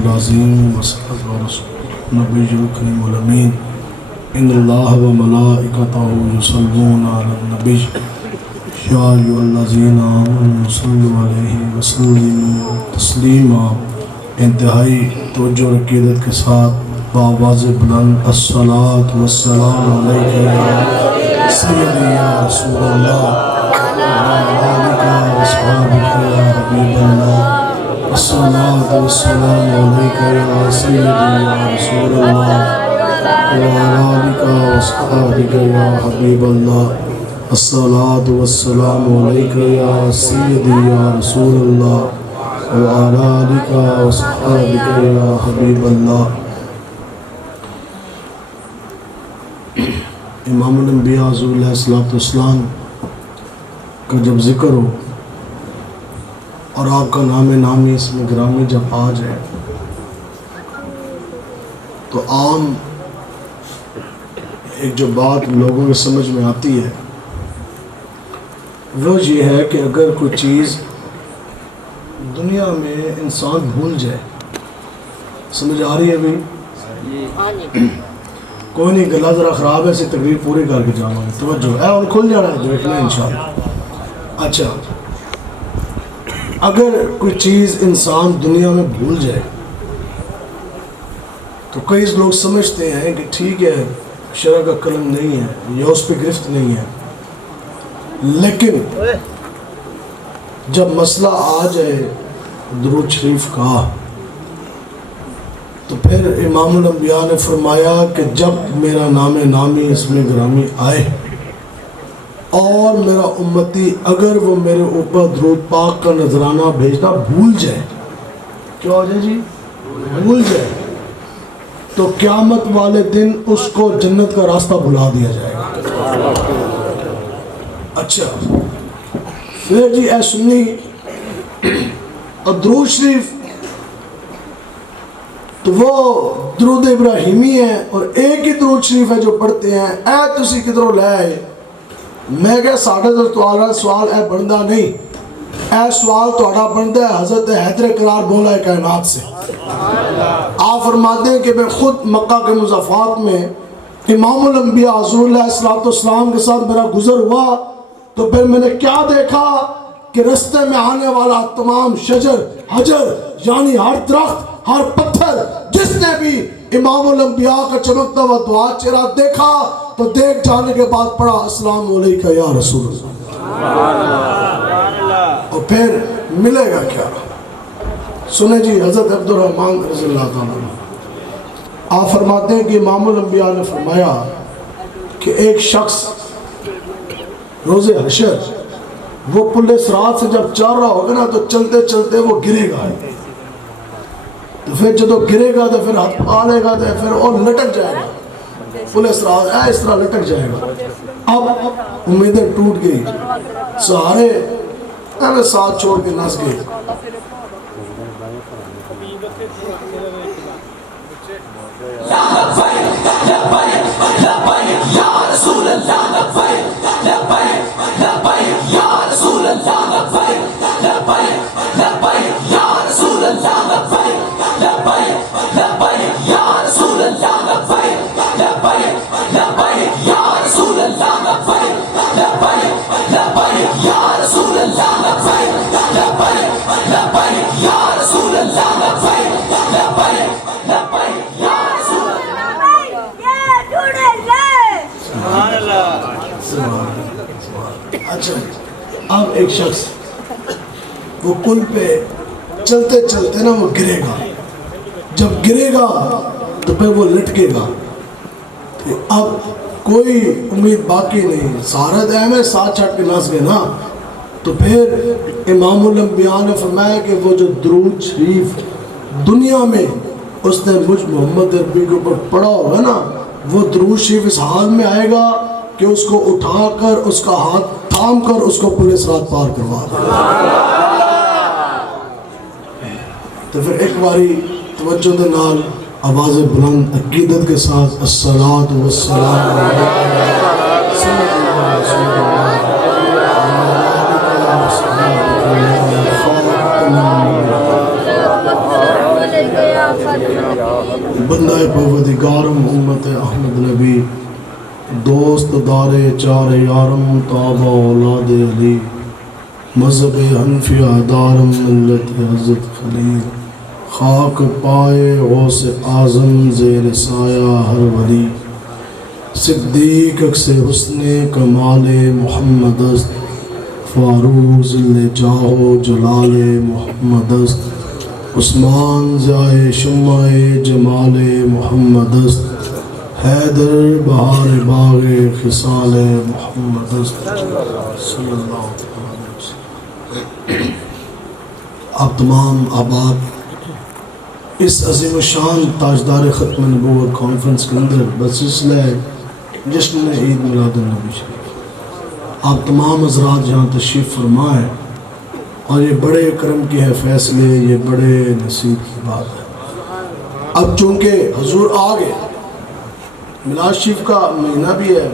العظیم وصدق رسول نبی الکریم الامین ان اللہ و ملائکتہ یصلون علی النبی یا ایھا الذین آمنوا صلوا علیہ وسلموا تسلیما. انتہائی توجہ اور عقیدت کے ساتھ بآواز بلند الصلاۃ والسلام علیک یا سیدی یا رسول اللہ وعلی آلک واصحابک یا حبیب اللہ. الصلاۃ والسلام علیک یا سیدی یا رسول اللہ وعلی آلک واصحابک یا حبیب اللہ. الصلاۃ والسلام علیک یا سیدی یا رسول اللہ وعلی آلک واصحابک یا حبیب اللہ. امام الانبیاء حضور علیہ السلام کا جب ذکر ہو اور آپ کا نام نامی اس میں گرامی جب آ جائے تو عام ایک جو بات لوگوں کے سمجھ میں آتی ہے وہ یہ ہے کہ اگر کوئی چیز دنیا میں انسان بھول جائے، سمجھ آ رہی ہے ابھی؟ کوئی نہیں، گلا ذرا خراب ہے، اسے تقریر پوری کر کے جانا ہے. توجہ ہے، اور کھل جانا ہے دیکھنا انشاءاللہ. اچھا، اگر کوئی چیز انسان دنیا میں بھول جائے تو کئی لوگ سمجھتے ہیں کہ ٹھیک ہے شرع کا قلم نہیں ہے یا اس پہ گرفت نہیں ہے، لیکن جب مسئلہ آ جائے درود شریف کا تو پھر امام الانبیاء نے فرمایا کہ جب میرا نام نامی اس میں گرامی آئے اور میرا امتی اگر وہ میرے اوپر درود پاک کا نذرانہ بھیجنا بھول جائے، کیا ہو جائے جی؟ بھول جائے، تو قیامت والے دن اس کو جنت کا راستہ بھلا دیا جائے گا. اچھا پھر جی اے سنی، اور درود شریف تو وہ درود ابراہیمی ہے اور ایک ہی درود شریف ہے جو پڑھتے ہیں. اے تسی کدھروں لے آئے؟ میں کہا ساڑھے تو سوال اے بندہ نہیں، اے سوال تو اڑا بندہ ہے حضرت حیدر قرار بولا ہے کائنات سے. آپ فرماتے ہیں کہ میں خود مکہ کے مضافات میں امام الانبیاء حضور علیہ السلام کے ساتھ میرا گزر ہوا تو پھر میں نے کیا دیکھا کہ رستے میں آنے والا تمام شجر حجر یعنی ہر درخت ہر پتھر جس نے بھی امام الانبیاء کا چمکتا ہوا دعا چہرہ دیکھا تو دیکھ جانے کے بعد پڑھا السلام علیکم یا رسول اللہ. اور پھر ملے گا کیا؟ سنیں جی، حضرت عبد الرحمن رضی اللہ تعالیٰ عنہ آپ فرماتے ہیں کہ امام الانبیاء نے فرمایا کہ ایک شخص روز حشر وہ پل صراط سے جب چل رہا ہوگا نا تو چلتے چلتے وہ گرے گا، تو پھر جب گرے گا تو پھر ہاتھ پالے گا تو پھر اور لٹک جائے گا، پل صراط اس طرح لٹک جائے گا. اب امیدیں ٹوٹ گئی، سہارے اہمیں ساتھ چھوڑ کے نس گئے. اچھا، اب ایک شخص وہ پل پہ چلتے چلتے نا وہ گرے گا، جب گرے گا تو پھر وہ لٹکے گا. اب کوئی امید باقی نہیں، سارا دائم ہے ساتھ چھٹ کے نس گئے نا. تو پھر امام الانبیاء نے فرمایا کہ وہ جو درود شریف دنیا میں اس نے مجھ محمد عربی کے اوپر پڑھا ہوگا نا، وہ درود شریف اس حال میں آئے گا کہ اس کو اٹھا کر اس کا ہاتھ تھام کر اس کو پل صراط پار کروا دے. تو پھر ایک باری توجہ دے نال آواز بلند عقیدت کے ساتھ الصلاۃ والسلام علیکم بندہ پروردگارم امت احمد نبی دوست دار چار یارم تابع اولاد علی مذہب حنفیہ دارم ملت حضرت خلیل خاک پائے غوث اعظم زیر سایہ ہر ولی صدیق اکس حسن کمال محمد است فاروق ذل جاہ جلال محمد است عثمان ضیاء شمع جمال محمد است حیدر بہار باغ خصال محمد است صلی اللہ علیہ وسلم۔ آپ تمام احباب اس عظیم الشان تاجدار ختم نبوت کانفرنس کے اندر بسلسلہ جشن عید میلاد النبی شریف آپ تمام حضرات جہاں تشریف فرمائیں، اور یہ بڑے کرم کے ہیں فیصلے، یہ بڑے نصیب کی بات ہے۔ اب چونکہ حضور آ گئے، میلاد شریف کا مہینہ بھی ہے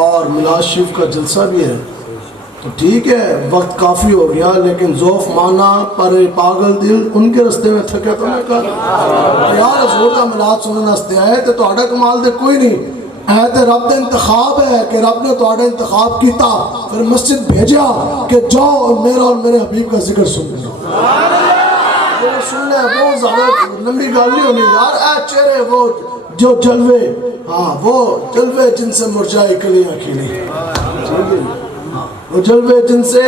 اور میلاد شریف کا جلسہ بھی ہے، تو ٹھیک ہے وقت کافی ہو گیا، لیکن ذوف مانا پر پاگل دل ان کے رستے میں تھکے تو میں کہا یار حضور کا میلاد سننے واسطے آئے تو تہاڈا کمال دے کوئی نہیں ہے، تے رب دے انتخاب ہے کہ رب نے تہاڈا انتخاب کیتا، پھر مسجد بھیجا کہ جاؤ اور میرا اور میرے حبیب کا ذکر سن لو۔ سن لے بہت زیادہ لمبی گل نہیں ہونی یار، اے چہرے وہ جو جلوے، ہاں وہ جلوے جن سے مرجائی کلیاں کھلی، وہ جلوے جن سے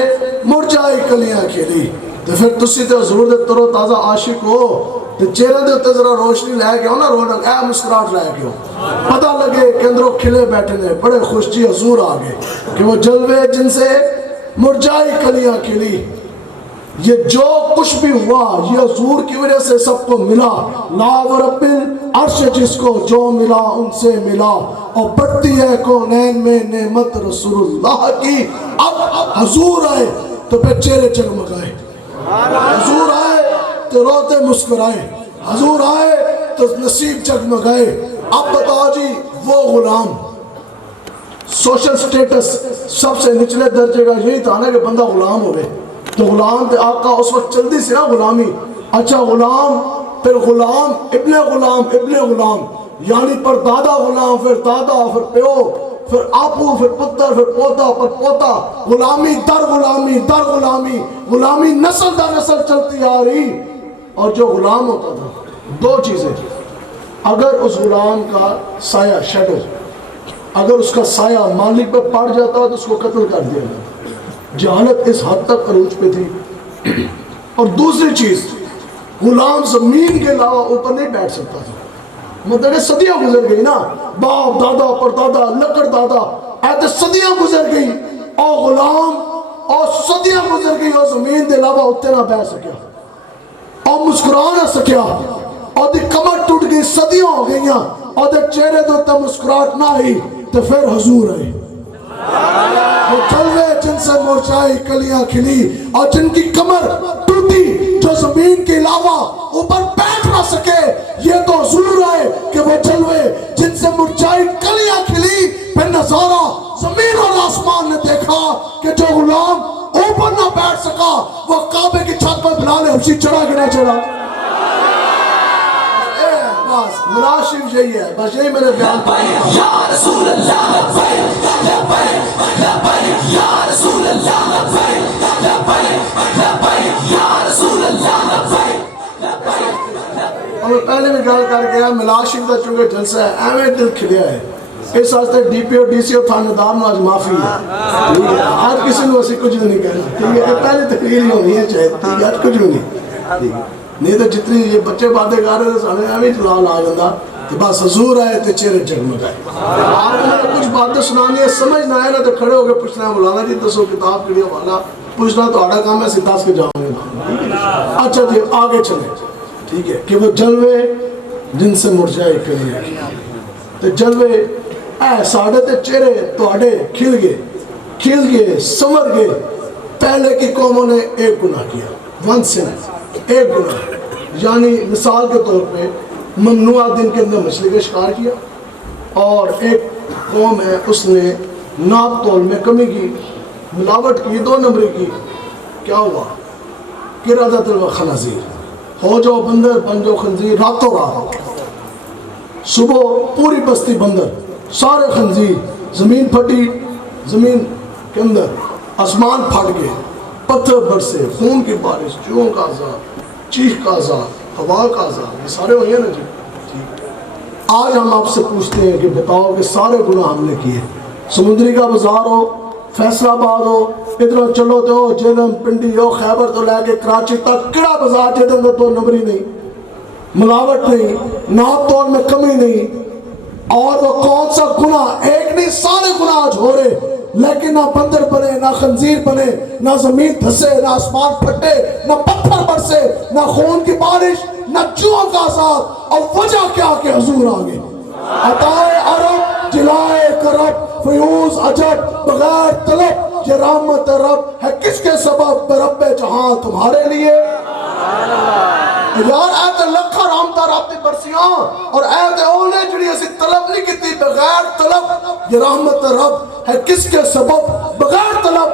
مرجائی کلیاں کھلی، تو پھر تسی تے حضور دے تر و تازہ عاشق ہو تو چہرے دے تے ذرا روشنی لے کے ہو نا، رونق اے مسکراہٹ لے کے ہو، پتہ لگے کہ اندروں کھلے بیٹھے نے بڑے خوش جی حضور آ گئے، کہ وہ جلوے جن سے مرجائی کلیاں کھلی، یہ جو کچھ بھی ہوا یہ حضور کی وجہ سے سب کو ملا، لا ورب العرش جس کو جو ملا ان سے ملا، اور بڑھتی ہے کونین میں نعمت رسول اللہ کی۔ اب حضور آئے تو پھر چہرے چگمگائے، حضور آئے تو روتے مسکرائے، حضور آئے تو نصیب جگمگائے۔ اب بتاؤ جی وہ غلام سوشل سٹیٹس سب سے نچلے درجے کا یہی تھا نا کہ بندہ غلام ہوئے، تو غلام تے آقا اس وقت چلتی سی نا غلامی، اچھا غلام پھر غلام ابن غلام ابن غلام، یعنی پر دادا غلام، پھر دادا، پھر پیو، پھر آپو، پھر پتر، پھر پوتا، پھر پوتا، غلامی در غلامی در غلامی، غلامی نسل در نسل چلتی آ رہی۔ اور جو غلام ہوتا تھا دو چیزیں، اگر اس غلام کا سایہ شیڈو، اگر اس کا سایہ مالک پہ پڑ جاتا تو اس کو قتل کر دیا جاتا، جہالت اس حد تک عروج پہ تھی۔ اور دوسری چیز، غلام زمین کے علاوہ اوپر نہیں بیٹھ سکتا تھا، مطلب صدیاں گزر گئی نا، باپ دادا پر دادا لکڑ دادا ایسے صدیاں گزر گئی، اور غلام اور صدیاں گزر گئی اور زمین کے علاوہ اتنے نہ بیٹھ سکیا اور مسکرا نہ سکیا، اور دی کمر ٹوٹ گئی، صدیاں ہو گئیاں اور دے چہرے تو تے مسکراہٹ نہ آئی، تو پھر حضور آئے، وہ جلوے جن سے مرجائی کلیاں کھلی، اور جن کی کمر ٹوٹی جو زمین کے علاوہ اوپر بیٹھ نہ سکے، یہ تو حضور آئے کہ وہ جلوے جن سے مرجائی کلیاں کھلی۔ پھر نظارہ زمین اور آسمان نے دیکھا کہ جو غلام اوپر نہ بیٹھ سکا وہ کعبے کی چھت پر بلال حبشی چڑھا کہ نہ چڑھا۔ بس میلاد شریف یہی ہے، بس یہی میرے بیان پر یا رسول اللہ لبیک لبیک لبیک یا رسول اللہ لبیک لبیک لبیک یا رسول اللہ لبیک لبیک۔ اور میں پہلے بھی گل کر گیا میلاد شریف کا چونکہ جلسہ ہے ایویں دل کھلیا ہے، اس واسطے D P O D C او تھانیدار نے آج معافی ہے، ہر کسی نے اسی کچھ نہیں کہنا، ٹھیک ہے، پہلے تقریر ہی ہونی ہے چاہے، ٹھیک ہے، کچھ بھی نہیں، نہیں تو جتنی یہ بچے باتیں کر رہے تھے سارے ایویں جلال آ جاتا، تو بس حضور آئے تو چہرے جگمگائے۔ آپ نے کچھ باتیں سنانی ہے، سمجھ نہ آئے نا تو کھڑے ہو کے پوچھنا ہے مولانا جی دسو کتاب کے لیے والا پوچھنا تو آڑا کام ہے، سدھاس کے جاؤں گے۔ اچھا جی آگے چلیں، ٹھیک ہے، کہ وہ جلوے جن سے مرجائے کلیاں، تو جلوے اے ساڑھے تے چہرے تو آڑے کھل گئے سمر گئے۔ پہلے کی قوموں نے ایک گناہ کیا، ون سن، ایک گناہ، یعنی مثال کے طور پہ ممنوع دن کے اندر مچھلی کا شکار کیا، اور ایک قوم ہے اس نے ناپ تول میں کمی کی، ملاوٹ کی، 2 نمبری کی، کیا ہوا؟ قردۃ الخنازیر، ہو جاؤ بندر بن جاؤ خنزیر راتوں رات. صبح پوری بستی بندر، سارے خنزیر، زمین پھٹی، زمین کے اندر آسمان پھٹ گئے، پتھر برسے، خون کی بارش، چوہوں کا عذاب، چیخ کا عذاب، ہوا کا عذاب، یہ سارے ہوئے ہیں نا جی. آج ہم آپ سے پوچھتے ہیں کہ بتاؤ کہ سارے گناہ ہم نے کیے. سمندری کا بازار ہو، فیصل آباد ہو، ادھر چلو تو جیلم پنڈی ہو، خیبر تو لے کے کراچی تک، کڑا بازار جہاں اندر تو نمبری نہیں، ملاوٹ نہیں، ناپ توڑ میں کمی نہیں. اور وہ کون سا گناہ، ایک نہیں سارے گناہ آج ہو رہے، لیکن نہ بندر بنے، نہ خنزیر بنے، نہ زمین دھسے، نہ آسمان پھٹے، نہ پتھر برسے، نہ خون کی بارش، نہ چوہوں کا عذاب. اور وجہ کیا کہ حضور آگے. عطائے عرب، جلائے کرب، فیوز عجب، بغیر طلب، یہ رحمت رب ہے کس کے سبب، رب جہاں تمہارے لیے. یار ایت لکھا رحمتہ رب دی برسیاں، اور ایت اونے جڑی اسی طلب نہیں کیتی بغیر طلب، یہ رحمت رب ہے کس کے سبب، بغیر طلب.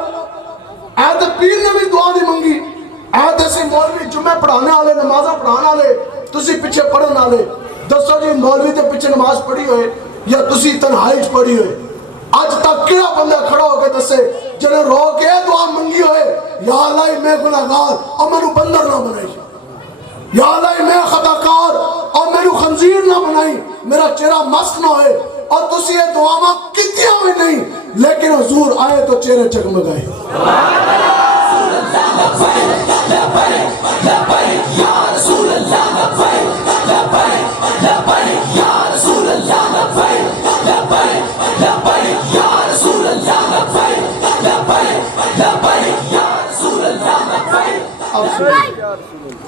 ایت پیر نے بھی دعا نہیں منگی. ایت ایسی مولوی جمعہ پڑھانے والے، نمازیں پڑھانے والے، تسی پیچھے پڑھن والے، دسو جی مولوی تے پیچھے نماز پڑھی ہوئے یا تسی تنہائی پڑھی ہوئے؟ اج تک کیڑا بندہ کھڑا ہو کے دسے جنہیں رو کے دعا منگی ہوئے، یا اللہ میں گناہگار اور میں نو بندر نہ بنائی، یا اللہ میں خطاکار اور میں نو خنزیر نہ بنائی، میرا چہرہ مسخ نہ ہوئے. اور تسی یہ دعا کتیا ہوئی نہیں، لیکن حضور آئے تو چہرے چکمگائے.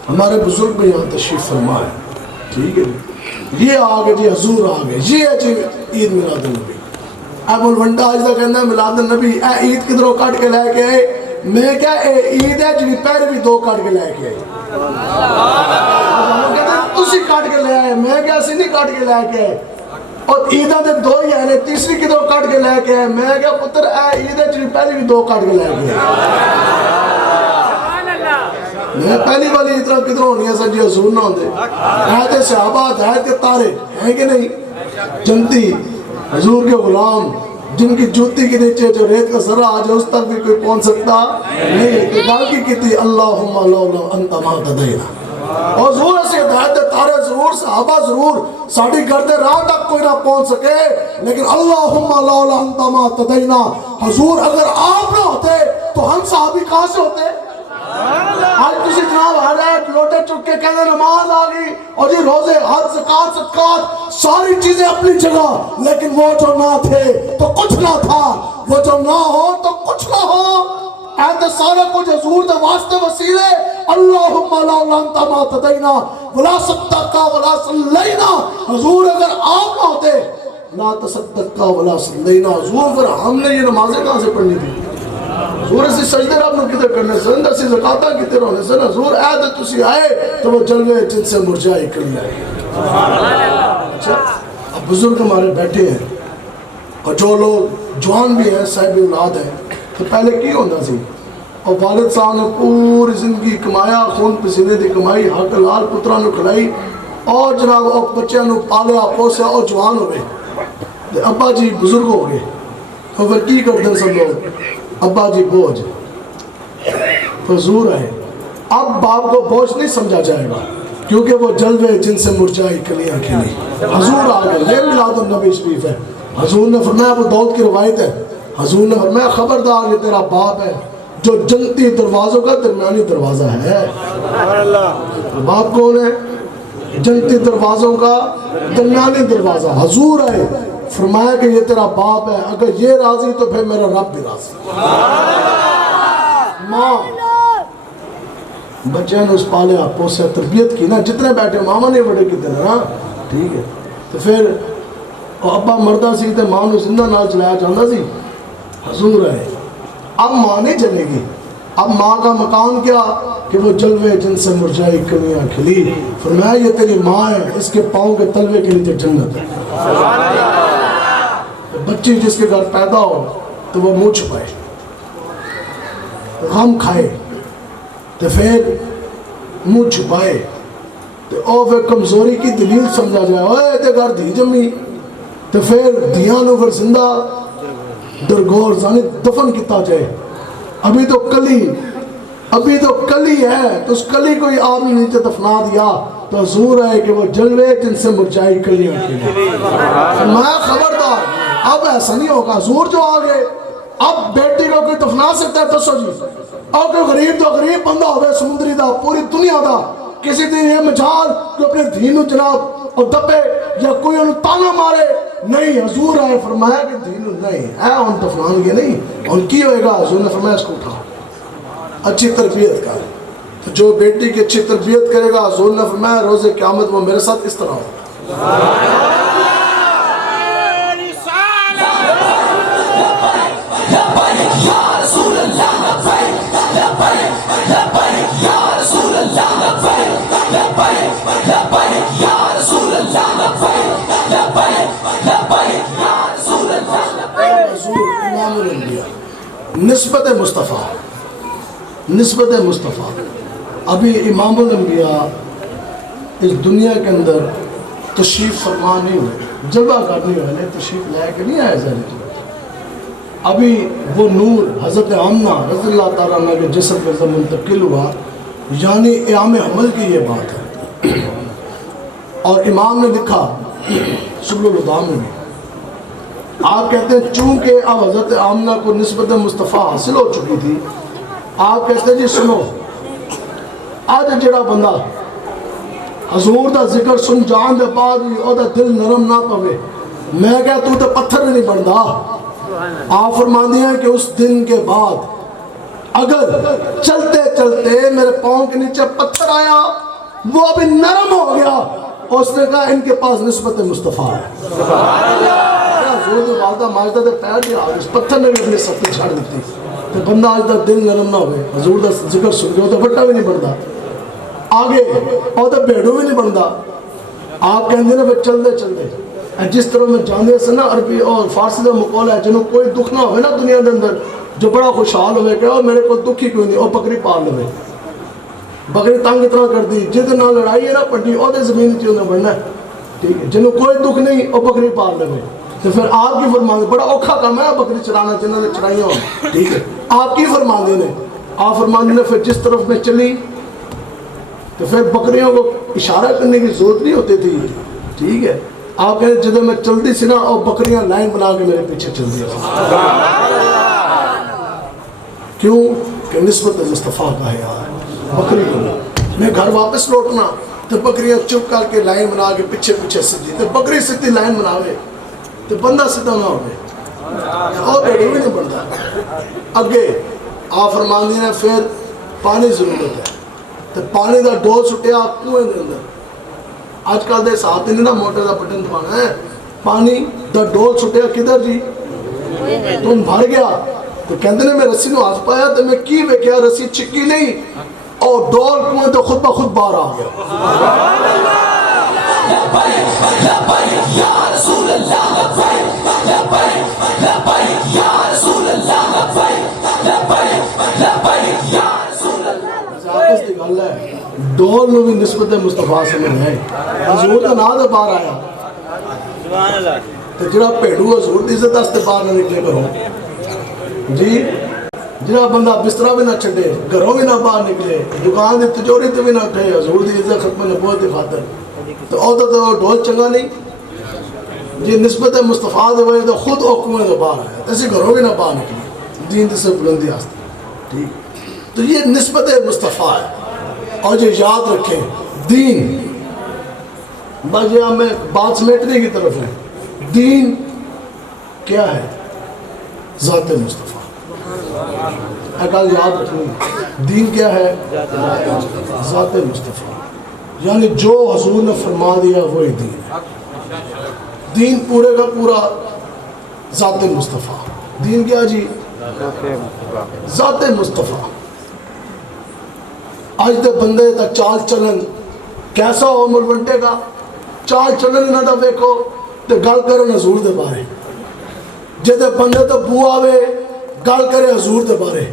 ہمارے بزرگ بھی یہاں تشریف فرما ہے، ٹھیک ہے. یہ آگے جی حضور آگے، یہ ہے جی عید میلاد النبی. اے ملونڈا آج تک کہنا ہے میلاد النبی، اے عید کدھروں کٹ کے لے کے آئے. میں کیا اے عید ہے جی پہلے بھی دو کٹ کے لے کے آئے. کہتے ہیں تسی کٹ کے لے آئے، میں کیا اسی نہیں کٹ کے لے کے آئے. اور عیدہ دے دو ہی آئے، تیسری کدھروں کٹ کے لے کے آئے. میں کیا پتر اے عید ہے جی پہلے بھی دو کٹ کے لے کے آئے. میں پہلی والی اتنا کدھر ہونی ہے سنجی حضور نہ ہوندے. ایت صحابات، ایت تارے ہیں کہ نہیں، جنتی حضور کے غلام جن کی جوتی کے نیچے جو ریت کا ذرہ آ جائے اس تک بھی کوئی پہنچ سکتا نہیں. اقتدار کی کیتی اللہم لولا انت ما تدینا. اور ضرور ایسے ہدایت تارے ضرور، صحابہ ضرور، ساڑھی گردے راہ تک کوئی نہ پہنچ سکے، لیکن اللہم لولا انت ما تدینا. حضور اگر آپ نہ ہوتے تو ہم صحابی کہاں سے ہوتے؟ آج کسی جناب آ رہا ہے لوٹے چک کے کہنے نماز آگئی اور جی روزے، حج، زکاة، صدقات، ساری چیزیں اپنی جگہ، لیکن وہ جو نہ تھے تو کچھ نہ تھا، وہ جو نہ ہو تو کچھ نہ ہو. ایت سارا کچھ حضور دے واسطے وسیلے. اللہم لولا انت ما تدینا ولا صدقنا ولا صلینا. حضور اگر آپ نہ ہوتے لا تصدقنا ولا صلینا. حضور پھر ہم نے یہ نمازیں کہاں سے پڑھنی تھی؟ حضور اسی سجدے رب نے کتے کرنے سے، اندر سی زکاتہ کتے رہنے سے. حضور اے دے تسی آئے تو وہ جلوے جن سے مرجائی کلی آئے. اچھا اب بزرگ ہمارے بیٹھے ہیں اور جو لوگ جوان بھی ہیں، صاحب اولاد ہیں، تو پہلے کی ہونا سی. اور والد صاحب نے پوری زندگی کمایا، خون پسینے دی کمائی، حق لال پترہ نے کھلائی، اور جناب بچیاں نے پالیا پوسیا اور جوان ہوئے. ابا جی بزرگ ہو گئے تو پھر کی کرتے ہیں سب لوگ؟ ابا جی بوجھ. حضور آئے، اب باپ کو بوجھ نہیں سمجھا جائے گا کیونکہ وہ جلوے جن سے مرجائی کلیاں کھلی. حضور آگئے. یہ میلاد النبی شریف ہے. حضور نے فرمایا، ابو داؤد کی روایت ہے، حضور نے فرمایا خبردار یہ تیرا باپ ہے جو جنتی دروازوں کا درمیانی دروازہ ہے. باپ کون ہے؟ جنتی دروازوں کا درمیانی دروازہ. حضور آئے فرمایا کہ یہ تیرا باپ ہے، اگر یہ راضی تو پھر میرا رب بھی راضی. ماں بچے نے اس پالیا پوسیا تربیت کی نا، جتنے بیٹھے ماما نے بڑے کتنے نا، ٹھیک ہے. تو پھر ابا مردہ سی تے ماں نے زندہ نال چلایا چاہتا سی. حضور آئے، اب ماں نہیں چلے گی. اب ماں کا مقام کیا کہ وہ جلوے جن سے مرجائی کلیاں کھلی. فرمایا یہ تیری ماں ہے، اس کے پاؤں کے تلوے کے لیے جنت ہے. بچی جس کے گھر پیدا ہو تو وہ منہ چھپائے، غم کھائے تو پھر منہ چھپائے، تو او پھر کمزوری کی دلیل سمجھا جائے اوے تے گھر دھی جمی تو پھر دھیاں نو پھر زندہ درگور زانی دفن کیتا جائے. ابھی تو کلی ہے تو اس کلی کو ہی آپ نے نیچے دفنا دیا تو حضور ہے کہ وہ جلوے جن سے مرجائی کلیاں کی. میں خبردار اب ایسا نہیں ہوگا. حضور جو آگے اب بیٹی کو کوئی دفنا سکتا ہے دسو جی. اور کوئی غریب تو غریب بندہ ہوئے سمندری دا پوری دنیا دا کسی دن یہ مجال کوئی اپنے دین جناب اور دبے یا کوئی انہوں تانا مارے نہیں. حضور آئے فرمایا کہ دین نہیں ہے ان دفنان گے نہیں. ان کی ہوئے گا حضور نے فرمایا اس کو اٹھا اچھی تربیت کر. جو بیٹی کی اچھی تربیت کرے گا حضور نے فرمایا روز قیامت وہ میرے ساتھ اس طرح ہو. نسبت مصطفیٰ ابھی امام الانبیاء اس دنیا کے اندر تشریف فرما نہیں ہوئے. جلوہ کرنے والے تشریف لے کے نہیں آئے ظاہر. ابھی وہ نور حضرت آمنہ رضی اللہ تعالیٰ عنہ کے جسد میں منتقل ہوا یعنی ایام حمل کی یہ بات ہے. اور امام نے لکھا سبل الہدیٰ میں آپ کہتے ہیں چونکہ اب حضرت آمنہ کو نسبت مصطفیٰ حاصل ہو چکی تھی آپ کہتے ہیں جی سنو آج جڑا بندہ حضور دا ذکر سن جان دے بعد بھی او دا دل نرم نہ پوے میں کہا تو تے پتھر بھی نہیں بندا. آپ فرماندی ہیں کہ اس دن کے بعد اگر چلتے چلتے میرے پاؤں کے نیچے پتھر آیا وہ ابھی نرم ہو گیا اس نے کہا ان کے پاس نسبت مصطفیٰ ہے. حضور دے والدہ ماجدہ دے پیر دیا اس پتھر نے بھی اپنی سفر چھاڑ دیتی تو بندہ آج دا دل نرم نہ ہوئے حضور دا ذکر سن گیا تو بٹا بھی نہیں بندا آگے اور تو بیڑو بھی نہیں بندا. آپ کہندے نا پھر چل دے جس طرح میں جاندے سے نا عربی اور فارسی دا مقول ہے جنہوں کوئی دکھ نہ ہوئے نا دنیا دے اندر جو بڑا خوشحال ہوئے کہ میرے کو دکھ ہی کوئی نہیں اور بکری پال لوے. بکری تنگ اتنا کر دی جد نہ لڑائی ہے نا پڑی اور دے زمین کی انہیں بڑھنا ہے ٹھیک ہے. جنہوں کوئی دکھ نہیں اور بکری پال لوے تو پھر آپ کی فرماندے بڑا اوکھا کام ہے بکری چرانا جنہوں نے چرائیاں ہوں ٹھیک ہے. آپ کی فرماندے نے آپ فرماندے نے پھر جس طرف میں چلی تو پھر بکریوں کو اشارہ کرنے کی ضرورت نہیں ہوتی تھی ٹھیک ہے. آپ کہتے جدہ میں چلتی سی نا اور بکریاں لائن بنا کے میرے پیچھے چل دیا کیوں کہ نسبت مصطفیٰ کا ہے یار. بکری کو میں گھر واپس لوٹنا تو بکریاں چپ کر کے لائن بنا کے پیچھے سدھی تو بکری سدھی لائن بناوے تو بندہ سدھا نہ ہوئے اور بیٹی بھی نہیں بنتا. اگے آپ فرماندی ہیں پھر پانی ضرورت ہے تو پانی دا ڈول سٹیا کنویں دے اندر آج کل دے ساتھ نہیں نا موٹر دا بٹن پانا ہے پانی دا ڈول سٹیا کدھر جی تم بھر گیا تو کہندے نے میں رسی نو ہاتھ پایا تو میں کی ویکھیا رسی چکی نہیں اور ڈول کنویں تو خود بخود باہر آ گیا. ڈول میں بھی نسبت مصطفیٰ سمجھ ہے حضور کا نام دے باہر آیا تو جڑا پیڑو حضور دی عزت دستے باہر نہ نکلے کرو جی جڑا بندہ بسترہ بھی نہ چھڑے گھروں بھی نہ باہر نکلے دکان دی تجوری تو بھی نہ اٹھے حضور دی عزت ختم نبوت دی خاطر تو عہدہ تو ڈول چنگا نہیں جی نسبت مصطفیٰ دے وجہ تو خود اوکمیں تو باہر آیا ایسے گھروں بھی نہ باہر نکلے دین سے بلندی آستے ٹھیک. تو یہ نسبت مصطفیٰ ہے اور جو یاد رکھیں دین بس یہ ہمیں بات سمیٹنے کی طرف ہے. دین کیا ہے؟ ذات مصطفیٰ. اکال یاد رکھیں دین کیا ہے؟ ذات مصطفیٰ یعنی جو حضور نے فرما دیا وہی دین ہے. دین پورے کا پورا ذات مصطفیٰ. دین کیا جی؟ ذات مصطفیٰ. آج دے بندے تا چال چلن کیسا ہو ملونٹے کا چال چلن نہ دا ویکھو تے گل کرن حضور دے بارے جدے بندے تو بو آوے گل کرے حضور دے بارے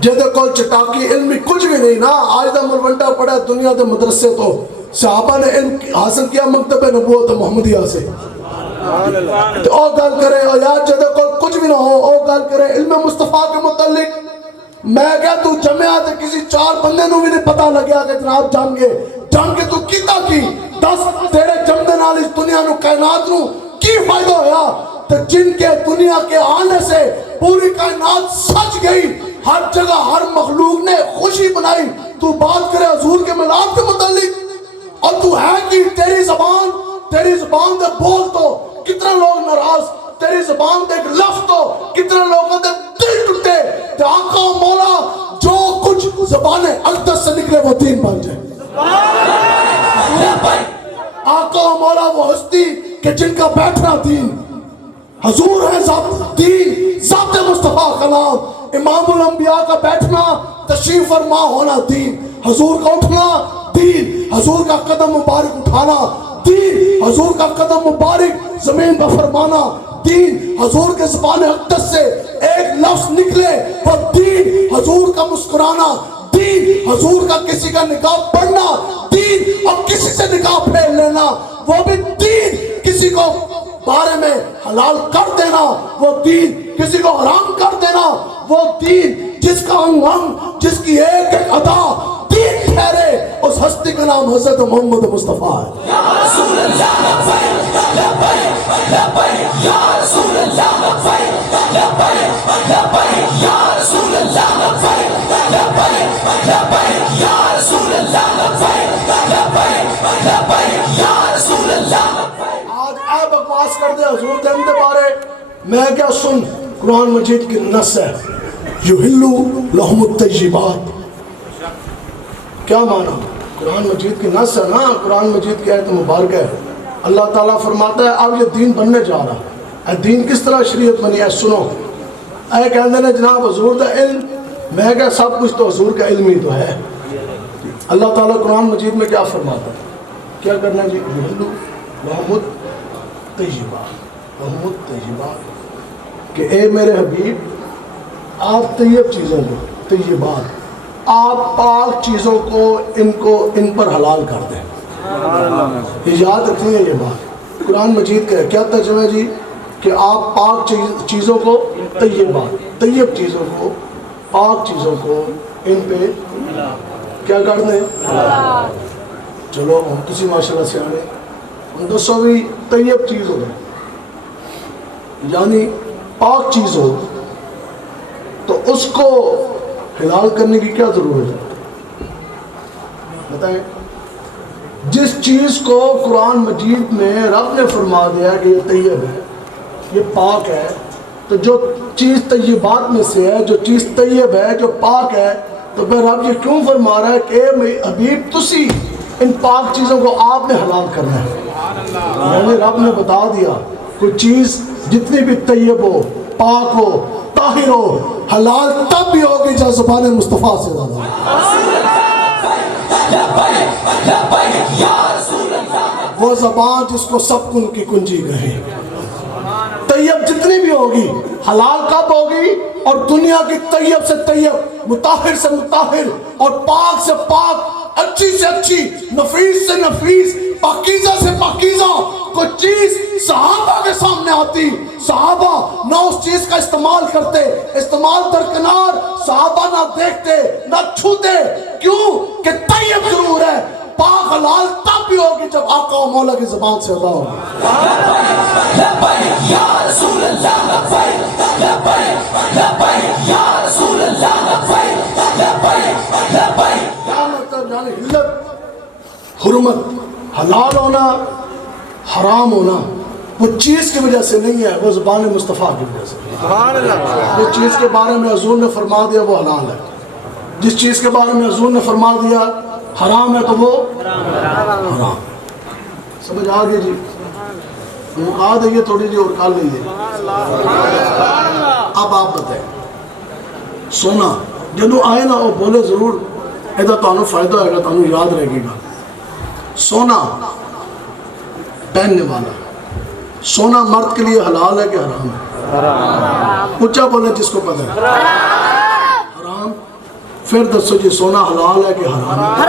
جدے کول چٹاکی علمی کچھ بھی نہیں نا. آج دا ملونٹا پڑھا دنیا دے مدرسے تو صحابہ نے علم حاصل کیا مکتب نبوت محمدیہ سے. تو او گل کرے او یار جدے کو کچھ بھی نہ ہو او گل کرے علم مصطفیٰ کے متعلق. میں کہا تو جمعہ تے کسی 4 بندے نو بھی نہیں پتہ لگیا کہ جناب جنگ کے تو کیتا کی. دس تیرے جمدے نال اس دنیا نو کائنات نو کی فائدہ ہویا؟ تو جن کے دنیا کے آنے سے پوری کائنات سج گئی, ہر جگہ ہر مخلوق نے خوشی بنائی. تو بات کرے حضور کے میلاد کے متعلق, اور تو ہے کہ تیری زبان دے بول تو کتنا لوگ ناراض, تیری زبان دے ایک لفظ تو کتنا لوگوں دے دل ٹوٹے. کہ آقا و مولا جو کچھ زبان اقدس سے نکلے وہ دین بن جائے. آقا و مولا وہ ہستی کہ جن کا بیٹھنا دین, حضور ہے دین, ذات مصطفیٰ کلام. امام الانبیاء کا بیٹھنا تشریف فرما ہونا دین, حضور کا اٹھنا دین, حضور کا قدم مبارک اٹھانا دین, حضور کا قدم مبارک زمین پر فرمانا دین, حضور کے زبان اقدس سے ایک لفظ نکلے وہ دین, حضور کا مسکرانا دین, حضور کا کسی کا نکاح پڑھنا دین, اور کسی سے نکاح پھیر لینا وہ بھی دین, کسی کو بارے میں حلال کر دینا وہ دین, کسی کو حرام کر دینا وہ دین, جس کا انگ جس کی ایک ایک ادا دین ٹھہرے, اس ہستی کا نام حضرت محمد مصطفیٰ ہے. یا رسول اللہ لبیک لبیک لبیک, یا رسول اللہ لبیک لبیک لبیک, یا رسول اللہ لبیک لبیک لبیک, یا رسول اللہ لبیک لبیک لبیک, یا رسول اللہ لبیک. آج اے بکواس کر دے حضور دین دے بارے, میں کیا سن قرآن مجید کی نص ہے یحلو لہم الطیبات. کیا معنی؟ قرآن مجید کی نص ہے نا, قرآن مجید کی آیت مبارک ہے. اللہ تعالیٰ فرماتا ہے اب یہ دین بننے جا رہا ہے. دین کس طرح شریعت بنی ہے سنو. اے کہندے نے جناب حضور دا علم, میں کہا سب کچھ تو حضور کا علم ہی تو ہے. اللہ تعالیٰ قرآن مجید میں کیا فرماتا ہے, کیا کرنا جی, یحلو لہم الطیبات, لہم الطیبات, کہ اے میرے حبیب آپ طیب چیزوں کو, طیبات آپ پاک چیزوں کو ان پر حلال کر دیں. یاد رکھیں یہ بات, قرآن مجید کا کیا ترجمہ ہے جی, کہ آپ پاک چیزوں کو طیبات, طیب چیزوں کو, پاک چیزوں کو ان پہ کیا کر دیں. چلو ہم کسی ماشاءاللہ سے آنے ان دسو بھی طیب چیز ہو یعنی پاک چیز ہو تو اس کو حلال کرنے کی کیا ضرورت ہے بتائیں. جس چیز کو قرآن مجید میں رب نے فرما دیا کہ یہ طیب ہے, یہ پاک ہے, تو جو چیز طیبات میں سے ہے, جو چیز طیب ہے, جو پاک ہے, تو پھر رب یہ کیوں فرما رہا ہے کہ اے حبیب تسی ان پاک چیزوں کو آپ نے حلال کرنا ہے. یعنی رب نے بتا دیا کوئی چیز جتنی بھی طیب ہو, پاک ہو, طاہر ہو, حلال تب بھی ہوگی جب زبان مصطفیٰ سے زیادہ. وہ زبان جس کو سب کن کی کنجی کہے. طیب جتنی بھی ہوگی, حلال کب ہوگی, اور دنیا کی طیب سے طیب, مطہر سے مطہر, اور پاک سے پاک, اچھی سے اچھی, نفیس سے نفیس, پاکیزہ سے پاکیزہ کوئی چیز صحابہ کے سامنے آتی, صحابہ نہ اس چیز کا استعمال کرتے, استعمال درکنار, صحابہ نہ دیکھتے نہ چھوتے. کیوں کہ طیب ضرور ہے, پاک حلال تب بھی ہوگی جب آقا و مولا کی زبان سے ادا ہوگی. لبیک یا رسول اللہ لبیک لبیک لبیک, یا رسول اللہ لبیک لبیک لبیک. کیا مطلب یعنی حلت, حرمت, حلال ہونا, حرام ہونا وہ چیز کی وجہ سے نہیں ہے, وہ زبان مصطفیٰ کی وجہ سے. جس چیز کے بارے میں حضور نے فرما دیا وہ حلال ہے, جس چیز کے بارے میں حضور نے فرما دیا حرام ہے تو وہ حرام. سمجھ آ گئی جی, آ دئیے تھوڑی جی اور کال لیجیے. اب آپ بتائیں سونا جنہوں آئے نا وہ بولے ضرور ایدہ تانوں فائدہ ہوئے گا, تانوں یاد رہے گا. سونا پہننے والا, سونا مرد کے لیے حلال ہے کہ حرام ہے؟ اچھا بولے جس کو پتہ ہے حرام. پھر دسو جی سونا حلال ہے کہ حرام ہے؟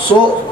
100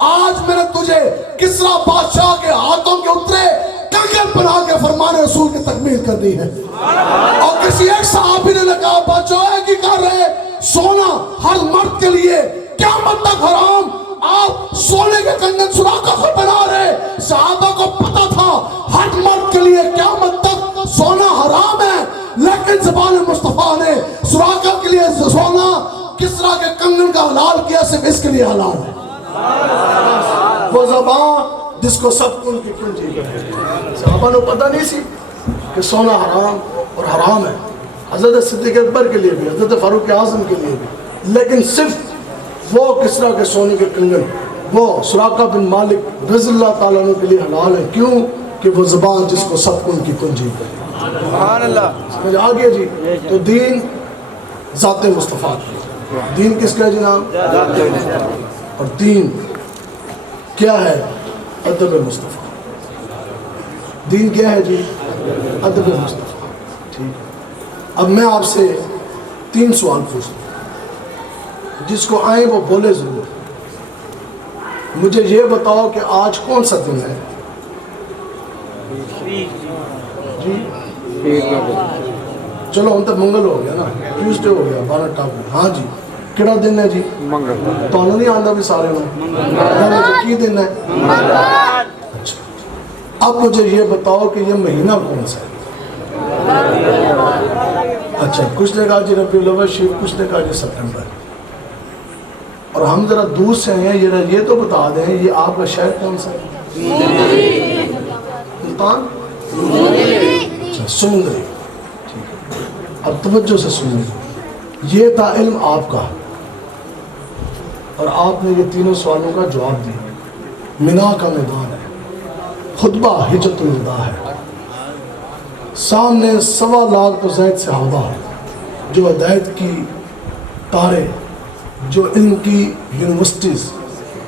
آج میں نے تجھے کسرا بادشاہ کے ہاتھوں کے اترے کنگن بنا کے فرمان رسول کی تکمیل کرنی ہے. اور کسی ایک صحابی نے کہا بادشاہ ہے کہ کر رہے سونا ہر مرد کے لیے قیامت تک حرام، آپ سونے کے کنگن سراقہ کو بنا رہے. صحابہ کو پتا تھا ہر مرد کے لیے قیامت تک سونا حرام ہے، لیکن زبان مصطفیٰ نے سراقہ کے لیے سونا کسرا کے کنگن کا حلال کیا، صرف اس کے لیے حلال ہے. وہ زبان جس کو سب کن کی کنجی کرے. صحابہ نے پتہ نہیں سی کہ سونا حرام اور حرام ہے، حضرت صدیق اکبر کے لیے بھی، حضرت فاروق اعظم کے لیے بھی، لیکن صرف وہ کسرا کے سونے کے کنگن وہ سراقہ بن مالک رضی اللہ تعالیٰ عنہ کے لیے حلال ہے. کیوں؟ کہ وہ زبان جس کو سب کن کی کنجی کرے. سبحان اللہ. سمجھ آ گیا جی؟ تو دین ذات مصطفیٰ. دین کس کا ہے جناب؟ اور دین کیا ہے؟ ادب مصطفیٰ. دین کیا ہے جی؟ ادب مصطفیٰ. ٹھیک. اب میں آپ سے 3 سوال پوچھتا ہوں، جس کو آئیں وہ بولے ضرور. مجھے یہ بتاؤ کہ آج کون سا دن ہے؟ جی چلو ہم تک منگل ہو گیا نا، ٹیوزڈے ہو گیا 12 ٹاپ. ہاں جی کہڑا دن ہے جی؟ منگل. تو نہیں آتا بھی سارے میں کی دن ہے؟ اچھا اب مجھے یہ بتاؤ کہ یہ مہینہ کون سا ہے؟ اچھا کچھ نے کہا جی ربیع الاول شریف، کچھ نے کہا جی سپٹمبر. اور ہم ذرا دور سے ہیں، یہ تو بتا دیں یہ آپ کا شہر کون سا ہے؟ ملتان؟ اچھا سمندری. اب توجہ سے سنیں، یہ تھا علم آپ کا، اور آپ نے یہ تینوں سوالوں کا جواب دیا. منا کا میدان ہے، خطبہ حجت الوداع ہے، سامنے 1.25 لاکھ تو زائد صحابہ جو ہدایت کی تارے، جو علم کی یونیورسٹیز،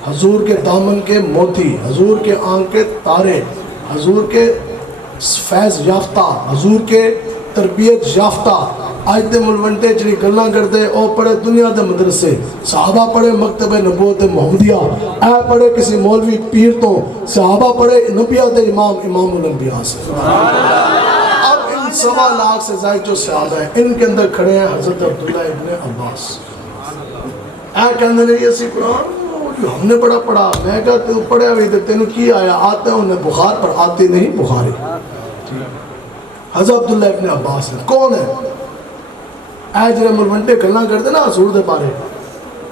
حضور کے دامن کے موتی، حضور کے آنکھ کے تارے، حضور کے فیض یافتہ، حضور کے تربیت یافتہ. آج دے ملوانٹے جنہی گلنا کرتے او پڑھے دنیا دے مدرسے، صحابہ پڑھے مکتب نبوت محمدیہ، اے پڑھے کسی مولوی پیر تو، صحابہ پڑھے نبیات امام الانبیاء سے. اب ان 1.25 لاکھ سے زائد جو صحابہ ہیں ان کے اندر کھڑے ہیں حضرت عبداللہ ابن عباس. اے کہنے نے یہ سی قرآن ہم نے بڑا پڑھا. میں کہا تو پڑھے ہوئی تھے تینوں کی آیا؟ آتے ہیں انہیں بخار پر آتی نہیں بخاری. حضرت عبداللہ ابن عباس ہے. کون ہے؟ اے جنہیں ملوانٹے گلنا کرتے نا حضور دے بارے،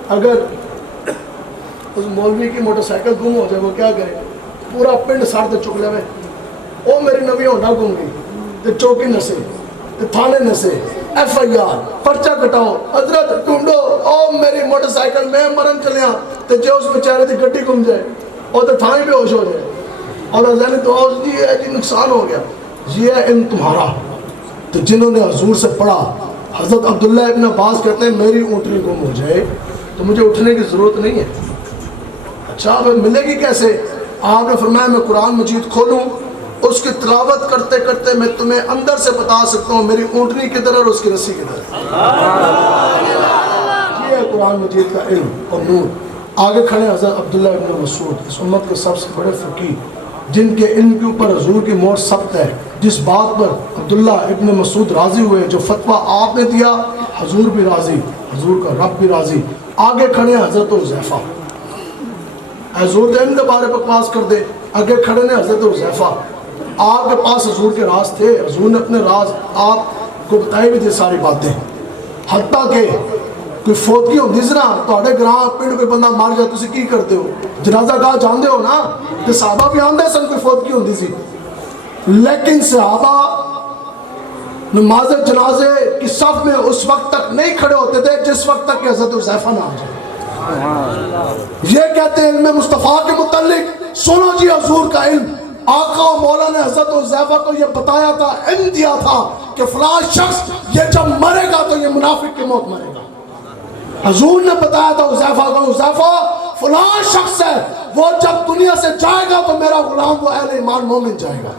اگر اس مولوی کی موٹر سائیکل گم ہو جائے وہ کیا کرے؟ پورا پنڈ سار تے چک لے میں او میری نبی ہونڈا گم گئی تے چوکی نسے تے تھانے نسے، ایف آئی آر پرچہ کٹاؤ، حضرت ڈھونڈو او میری موٹر سائیکل میں مرن چلیا تے جو اس بیچارے دی گڈی گم جائے اور تے تھانے بے ہوش ہو جائے اور ذہنی تو جی ہے جی نقصان ہو گیا. یہ ہے علم تمہارا. تو جنہوں نے حضور سے پڑھا، حضرت عبداللہ ابن عباس کہتے ہیں میری اونٹنی گم ہو جائے تو مجھے اٹھنے کی ضرورت نہیں ہے. اچھا اب ملے گی کیسے؟ آپ نے فرمایا میں قرآن مجید کھولوں، اس کی تلاوت کرتے کرتے میں تمہیں اندر سے بتا سکتا ہوں میری اونٹنی کدھر اور اس کی رسی کدھر. یہ ہے قرآن مجید کا علم اور نور. آگے کھڑے حضرت عبداللہ ابن مسعود، اس امت کے سب سے بڑے فقیہ، جن کے علم کے اوپر حضور کی مہر ثبت ہے. جس بات پر عبداللہ ابن مسعود راضی ہوئے، جو فتویٰ آپ نے دیا حضور بھی راضی، حضور کا رب بھی راضی. آگے کھڑے حضرت حذیفہ، حضور دے ان کے بارے بکواس کر دے. آگے کھڑے نے حضرت حذیفہ، آپ کے پاس حضور کے راز تھے، حضور نے اپنے راز آپ کو بتائی بھی تھے ساری باتیں. حتیٰ کہ کوئی فوتگی ہوتی سی نا تو گراں پنڈ کوئی بندہ مار جائے تسی کی کرتے ہو؟ جنازہ گاہ جاندے ہو نا؟ کہ صحابہ بھی آندے سن کوئی فوتگی ہوتی سی، لیکن صحابہ نماز جنازے کی صف میں اس وقت تک نہیں کھڑے ہوتے تھے جس وقت تک کہ حضرت حذیفہ نہ آ جائے. یہ کہتے ہیں علم مصطفیٰ کے متعلق سنو جی حضور کا علم. آقا و مولا نے حضرت حذیفہ کو یہ بتایا تھا، علم دیا تھا کہ فلاں شخص یہ جب مرے گا تو یہ منافق کی موت مرے گا. حضور نے بتایا تھا حذیفہ کو، حذیفہ فلاں شخص ہے وہ جب دنیا سے جائے گا تو میرا غلام وہ اہل ایمان مومن جائے گا.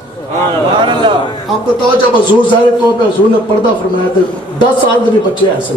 آپ بتاؤ جب حضور ظاہر طور پہ حضور نے پردہ فرمایا تھا 10 سال کے بھی بچے ایسے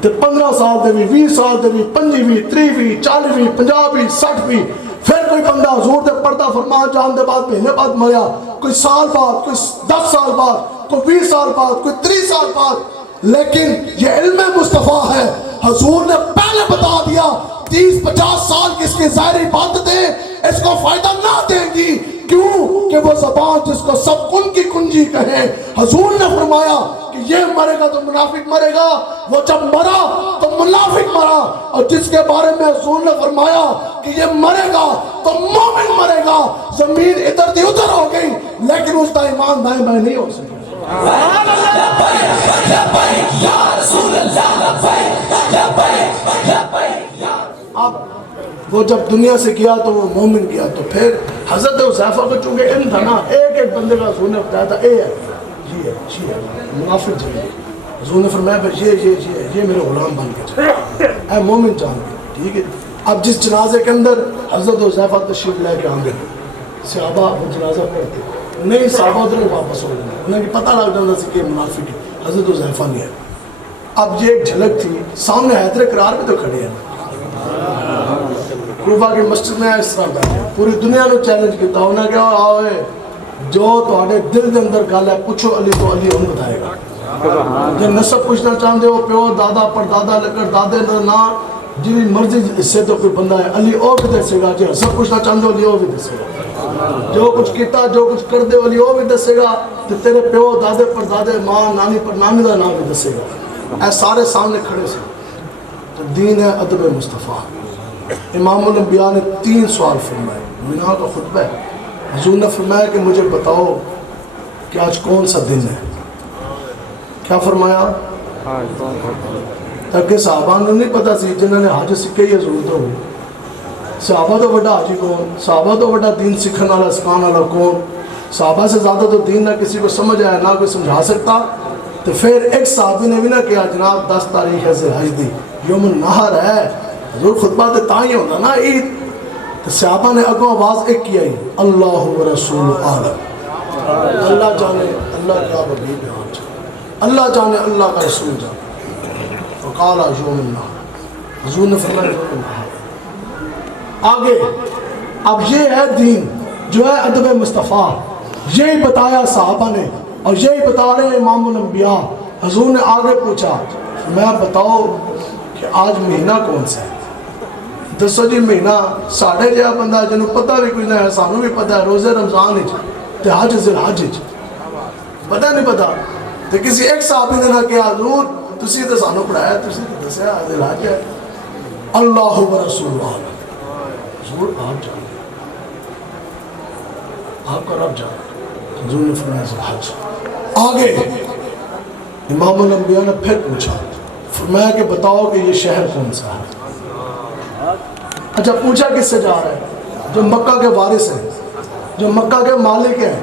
تھے تے 15 سال دے بھی 20 سال دے بھی 25 30 40 50 60 پھر کوئی بندہ حضور دے پردہ فرما جان دے بعد مہینے بعد مریا، کوئی سال بعد، کوئی 10 سال بعد، کوئی 20 سال بعد، کوئی 30 سال بعد، لیکن یہ علم مصطفیٰ ہے۔ حضور نے پہلے بتا دیا 30-50 سال کی اس کی ظاہری عبادتیں اس کو فائدہ نہ دیں گی، کیوں کہ وہ زبان جس کو سب کن کی کنجی کہیں۔ حضور نے فرمایا کہ یہ مرے گا تو منافق مرے گا، وہ جب مرا تو منافق مرا، اور جس کے بارے میں حضور نے فرمایا کہ یہ مرے گا تو مومن مرے گا، زمین ادھر دی ادھر ہو گئی لیکن اس کا ایمان دائیں بائیں نہیں ہو سکتا۔ اب وہ جب دنیا سے گیا تو وہ مومن گیا، تو پھر حضرت حذیفہ کو چونکہ علم تھا نا، ایک بندے کا حضور نے بتایا تھا، اے ہے جی ہے منافق جی ہے، حضور نے فرمایا یہ میرے غلام بن کے جائے، اے مومن جان کے، ٹھیک ہے۔ اب جس جنازے کے اندر حضرت حذیفہ تشریف لے کے آگے، صحابہ وہ جنازہ پڑھتے نہیں، صحابہ ادھر واپس ہو گئے، انہیں پتہ لگ جاتا سی کہ منافق ہے، حضرت حذیفہ نہیں ہے۔ اب یہ ایک جھلک تھی، سامنے حیدر کرار بھی تو کھڑے ہیں، کوفہ کی مسجد میں اس طرح بیٹھے، پوری دنیا نے چیلنج کیتا، انہیں کہا آوے جو تہاڈے دل دے اندر گل ہے پوچھو علی تو علی ہم بتائے گا، جے نسب پوچھنا چاہتے ہو پیو دادا پردادا لکڑ دادے نا جی مرضی حصے تو کوئی بندہ ہے علی او بھی دسے گا، جے نسب پوچھنا چاہتے ہو علی او بھی دسے گا، جو کچھ کیتا جو کچھ کر دے علی او بھی دسے گا، تے تیرے پیو دادے پردادے ماں نانی پر نانی دا نام بھی دسے گا، اے سارے سامنے کھڑے سے۔ تو دین ہے ادب مصطفیٰ۔ امام الانبیاء نے 3 سوال فرمائے، مینا کا خطبہ ہے، حضور نے فرمایا کہ مجھے بتاؤ کہ آج کون سا دن ہے، کیا فرمایا؟ تاکہ صحابہ نے نہیں پتا سی، جنہوں نے حج سکھے ہی حضور تو ہوئی، صحابہ تو بڑا حاجی کون، صحابہ تو بڑا دین سکھن والا سکھان والا کون، صحابہ سے زیادہ تو دین نہ کسی کو سمجھ آیا نہ کوئی سمجھا سکتا۔ تو پھر ایک صحابی نے بھی نہ کیا جناب 10 تاریخ ہے ذی الحج دی یوم النحر ہے، حضور خطبہ تے تاں ہی ہوتا نا عید، تو صحابہ نے اگوں آواز ایک کیا ہی اللہ و رسول عالم، اللہ جانے اللہ کا حبیب جانے، اللہ جانے اللہ کا رسول جانے، وقال یوم النحر، حضور نے فرمایا یوم النحر۔ آگے اب یہ ہے دین جو ہے ادب مصطفیٰ، یہی بتایا صحابہ نے اور یہی بتا رہے ہیں امام الانبیاء۔ حضور نے آگے پوچھا میں بتاؤ کہ آج مہینہ کون سا ہے؟ دسو جی مہینہ ساڑھے جہاں بندہ جنہوں پتہ بھی کچھ نہ ہے، سانوں بھی پتہ ہے روزے رمضان تے حج ذی الحج پتہ نہیں پتہ، تو کسی ایک صحابی نے نہ کہا حضور تسی تو سانوں پڑھایا، تسی تو دسیا ذی الحج ہے، اللہ و رسول عالم، حضور آپ جانے آپ کا رب جانے، حضور نے فرمایا ذی الحج۔ آگے امام الانبیاء نے پھر پوچھا، فرمایا کہ بتاؤ کہ یہ شہر کون سا ہے؟ اچھا پوچھا کس سے جا رہا ہے؟ جو مکہ کے وارث ہیں، جو مکہ کے مالک ہیں،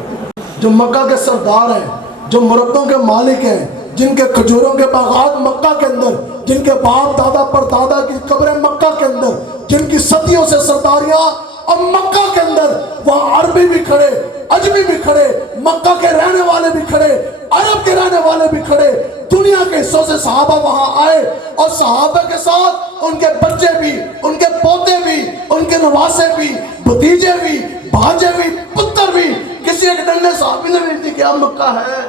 جو مکہ کے سردار ہیں، جو مربوں کے مالک ہیں، جن کے کھجوروں کے باغات مکہ کے اندر، جن کے باپ دادا پر دادا کی قبریں مکہ کے اندر، جن کی صدیوں سے سرداریاں اور مکہ کے اندر، وہاں عربی بھی کھڑے، عجمی بھی کھڑے، مکہ کے رہنے والے بھی کھڑے، عرب کے رہنے والے بھی کھڑے، دنیا کے حصوں سے صحابہ وہاں آئے، اور صحابہ کے ساتھ ان کے بچے بھی، ان کے پوتے بھی، ان کے نواسے بھی، بھتیجے بھی، بھانجے بھی، پتر بھی۔ کسی ایک ڈنڈے صحابی نے بھی تھی کہ اب مکہ ہے،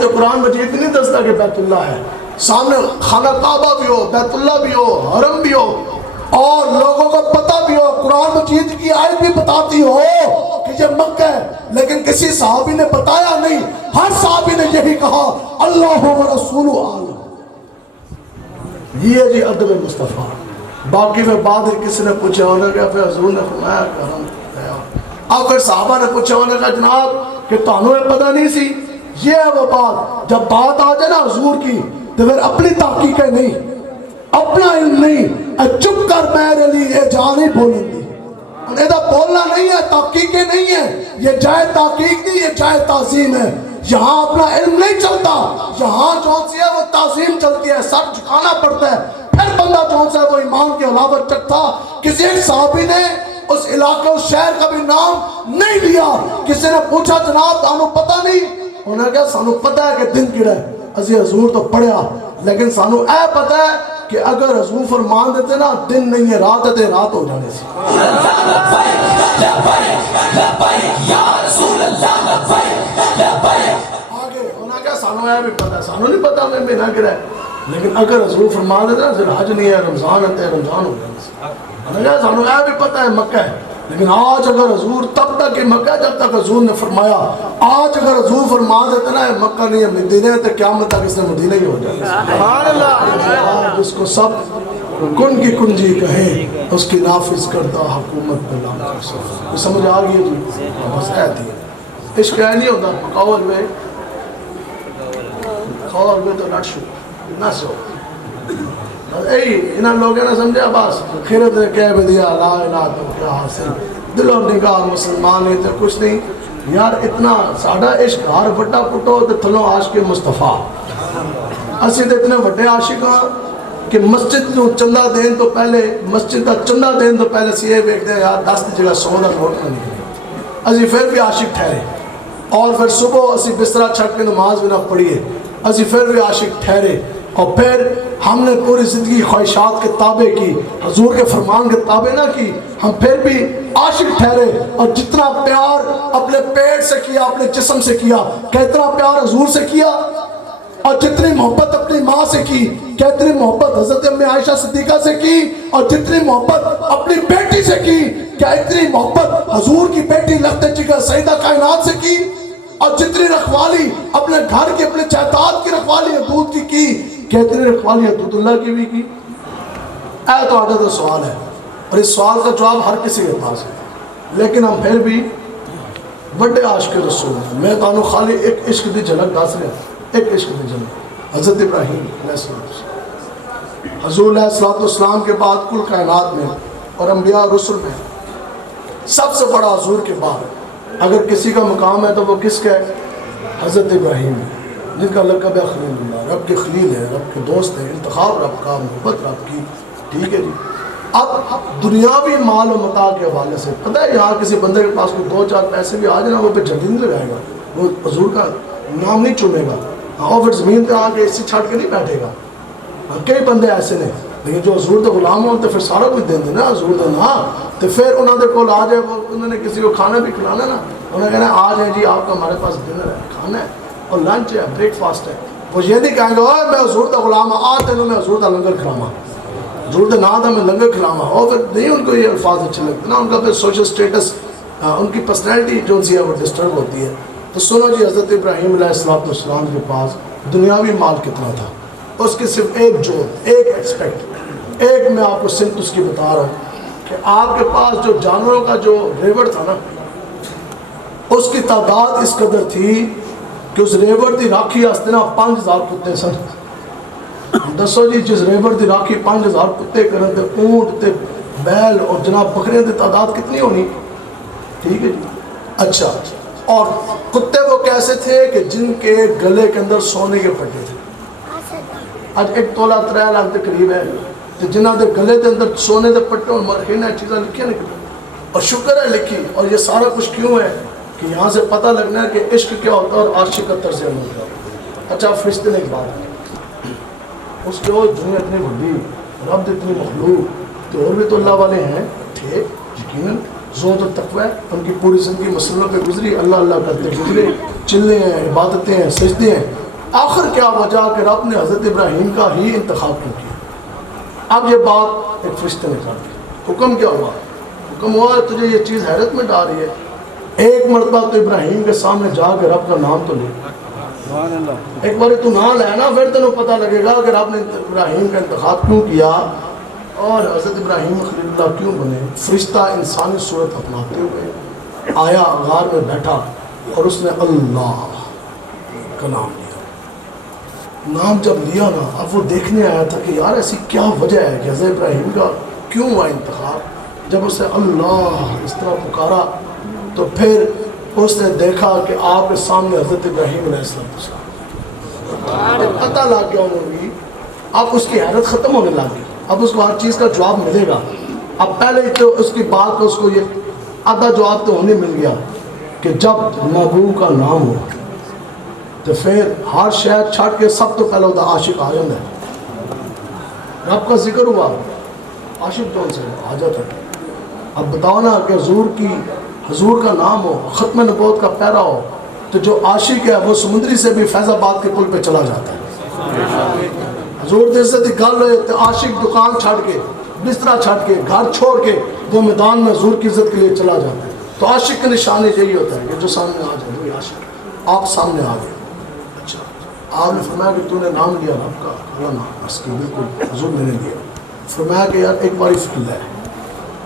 تو قرآن مجید نہیں دستا کہ بیت اللہ ہے، سامنے خانہ کعبہ بھی ہو، بیت اللہ بھی ہو، حرم بھی ہو، اور لوگوں کو پتہ بھی ہو، قرآن مجید کی آیت بھی بتاتی ہو کہ یہ مکہ ہے، لیکن کسی صحابی نے بتایا نہیں، ہر صحابی نے یہی کہا اللہ و رسول عالم۔ یہ جی ادب مصطفیٰ۔ باقی میں بعد کسی نے پوچھا ہونے کا پھر حضور نے فرمایا کرم گیا، اب پھر صحابہ نے پوچھا ہونے کا جناب کہ تانوں یہ پتہ نہیں سی، یہ ہے وہ بات، جب بات آ جائے نا حضور کی تو پھر اپنی تحقیقیں نہیں، اپنا علم نہیں، چپ کر میرے لیے یہ جا نہیں بولیں دی، انہیں دا بولنا نہیں ہے، تحقیقیں نہیں ہے، یہ جائے تحقیق نہیں، یہ جائے تعظیم ہے۔ یہاں اپنا علم نہیں چلتا، یہاں جون سی ہے وہ تعظیم چلتی ہے، سر جھکانا پڑتا ہے، پھر بندہ جون سا ہے وہ ایمان کی علاوت چکتا۔ کسی ایک صحابی نے اس علاقے اس شہر کا بھی نام نہیں لیا، کسی نے پوچھا جناب تانوں پتہ نہیں؟ انہوں نے کہا سانوں پتہ ہے کہ دن کیڑا ہے، اسی حضور تو پڑھیا لیکن سانو اے پتہ ہے کہ اگر حضور فرمان دیتے نا دن نہیں ہے رات ہے تو رات ہو جانے سے آگے ہونا کیا سانو اے بھی پتہ ہے سانو نہیں پتہ میں بنا کرا ہے لیکن اگر حضور فرمان دیتے نا پھر حج نہیں ہے رمضان ہے رمضان ہو جانے سے سانو اے بھی پتہ ہے مکہ ہے لیکن آج اگر حضور تب تک کہ مکہ جب تک حضور نے فرمایا آج اگر حضور فرما دیتے نا مکہ نہیں ہے مدینہ ہے تو قیامت تک اس نے مدینہ ہی ہو جائے سبحان اللہ جس کو سب کن کی کنجی کہیں اس کی نافذ کرتا حکومت پہ لام سمجھ آ گئی جی بس ایتی ہے عشق ہے نہیں ہوتا قول میں تو لٹ شو نہ سو انہاں لوگوں نے سمجھا بس خیرت نے کہہ بھی دیا لا الہ تو کیا حاصل دل و نگاہ مسلمان ہے تو کچھ نہیں یار اتنا ساڑھا عشق ہر بٹا پٹو تو تھلوں عاشق مصطفیٰ اسی تو اتنے بڑے عاشق ہاں کہ مسجد جو چندہ دین تو پہلے مسجد کا چندہ دین تو پہلے سی یہ دیکھتے ہیں یار 10 کی جگہ 100 کا نوٹ نہ نکلے اسی پھر بھی عاشق ٹھہرے اور پھر صبح اسی بسترہ چھٹ کے نماز بھی نہ پڑھیے اسی پھر بھی عاشق ٹھہرے اور پھر ہم نے پوری زندگی خواہشات کے تابع کی حضور کے فرمان کے تابع نہ کی ہم پھر بھی عاشق ٹھہرے اور جتنا پیار اپنے پیٹ سے کیا اپنے جسم سے کیا کتنا پیار حضور سے کیا اور جتنی محبت اپنی ماں سے کی کتنی محبت حضرت ام عائشہ صدیقہ سے کی اور جتنی محبت اپنی بیٹی سے کی کیا اتنی محبت حضور کی بیٹی لخت جگر سیدہ کائنات سے کی اور جتنی رکھوالی اپنے گھر کی اپنے جائیداد کی رکھوالی حدود کی کتنی رکھوالی حدود اللہ کی بھی کی اے تو آٹھا تو سوال ہے اور اس سوال کا جواب ہر کسی کے پاس ہے لیکن ہم پھر بھی بڑے عاشق رسول ہیں میں تو خالی ایک عشق دی جھلک دس رہا ایک عشق دی جھلک حضرت ابراہیم علیہ السلام حضور علیہ السلام کے بعد کل کائنات میں اور انبیاء رسل میں سب سے بڑا حضور کے بعد اگر کسی کا مقام ہے تو وہ کس کا ہے حضرت ابراہیم ہے جن کا لقب ہے خلیل اللہ رب کے خلیل ہے رب کے دوست ہے انتخاب رب کا محبت رب کی ٹھیک ہے جی اب دنیاوی مال و متاع کے حوالے سے پتہ ہے یہاں کسی بندے کے پاس کوئی 2-4 پیسے بھی آ جائے نا وہ پہ جھنڈی نہیں لگائے گا وہ حضور کا نام نہیں چومے گا اور پھر زمین پہ آ کے اسی چھٹ کے نہیں بیٹھے گا کئی بندے ایسے نے لیکن جو حضور دے غلام ہوں تو پھر سارا کچھ دیں دے نا حضور دے نا تو پھر انہوں نے کول آ جائے انہوں نے کسی کو کھانا بھی کھلانا نا انہوں نے کہنا آ جائیں جی آپ کا ہمارے پاس ڈنر ہے کھانا ہے اور لنچ ہے بریک فاسٹ ہے وہ یہ نہیں کہیں گے میں حضور دا غلام ہوں آ تینوں میں حضور دا لنگر کھلاواں حضور دے نا دا میں لنگر کھلاواں اور پھر نہیں ان کو یہ الفاظ اچھے لگتے نا ان کا پھر سوشل سٹیٹس ان کی پرسنالٹی جو سی ہے وہ ڈسٹرب ہوتی ہے تو سنو جی حضرت ابراہیم علیہ السلام کے پاس دنیاوی مال کتنا تھا اس کی صرف ایک جوڑ ایک ایکسپیکٹ ایک میں آپ کو سمت اس کی بتا رہا ہوں کہ آپ کے پاس جو جانوروں کا جو ریوڑ تھا نا اس کی تعداد اس قدر تھی کہ اس ریوڑ دی راکھی آستے نا 5000 کتے سن دسو جی جس ریوڑ دی راکھی 5000 کتے کرن تے اونٹ تے بیل اور جناب بکریاں دی تعداد کتنی ہونی ٹھیک ہے جی اچھا اور کتے وہ کیسے تھے کہ جن کے گلے کے اندر سونے کے پٹے تھے آج 1 تولہ 3 لاکھ کے قریب ہے تو جنہاں دے گلے دے اندر سونے دے پٹے اور مرخینہ چیزیں لکھی ہیں اور شکر ہے لکھی اور یہ سارا کچھ کیوں ہے کہ یہاں سے پتہ لگنا ہے کہ عشق کیا ہوتا ہے اور عاشق کا طرز عمل کیا ہوتا ہے اچھا فرشتے نے ایک بات اس کے وہ دنیا اتنی بڑی رب اتنی مخلوق تو اور بھی تو اللہ والے ہیں تھے یقیناً زہد و تقوی ان کی پوری زندگی مسلموں پہ گزری اللہ اللہ کرتے گزرے چلے ہیں عبادتیں ہیں سجدے ہیں آخر کیا وجہ کہ رب نے حضرت ابراہیم کا ہی انتخاب کیوں کیا اب یہ بات ایک فرشتے نے کہا حکم کیا ہوا حکم ہوا ہے تجھے یہ چیز حیرت میں ڈال رہی ہے ایک مرتبہ تو ابراہیم کے سامنے جا کے رب کا نام تو لے ایک بار تو نام لینا پھر تینوں پتہ لگے گا کہ رب نے ابراہیم کا انتخاب کیوں کیا اور حضرت ابراہیم خلیل اللہ کیوں بنے فرشتہ انسانی صورت اپناتے ہوئے آیا غار میں بیٹھا اور اس نے اللہ کا نام لیا نام جب لیا نا اب وہ دیکھنے آیا تھا کہ یار ایسی کیا وجہ ہے کہ حضرت ابراہیم کا کیوں ہوا انتخاب جب اس نے اللہ اس طرح پکارا تو پھر اس نے دیکھا کہ آپ کے سامنے حضرت ابراہیم علیہ السلام پتہ لگ گیا انہوں نے اب اس کی حیرت ختم ہونے لگ گئی اب اس کو ہر چیز کا جواب ملے گا اب پہلے تو اس کی بات کو اس کو یہ آدھا جواب تو ہونے مل گیا کہ جب محبوب کا نام ہو تو پھر ہر شہر چھڑ کے سب تو پہلے ہوتا عاشق آ جاتا ہے. رب کا ذکر ہوا, عاشق کون سے آ جاتا ہے. اب بتاؤ نا کہ حضور کا نام ہو, ختم نبوت کا پیرا ہو, تو جو عاشق ہے وہ سمندری سے بھی فیض آباد کے پل پہ چلا جاتا ہے. حضور دی عزت کی گل ہوئے تو عاشق دکان چھڑ کے, بستر چھڑ کے, گھر چھوڑ کے وہ میدان میں حضور کی عزت کے لیے چلا جاتا ہے. تو عاشق کا نشان یہی ہوتا ہے کہ جو سامنے آ جائے وہی عاشق. آپ سامنے آ گئے, اچھا آپ نے فرمایا کہ تو نے نام لیا رب کا, اللہ نام اس کی بالکل حضور میں نے لیا. فرمایا کہ یار ایک بار فل ہے,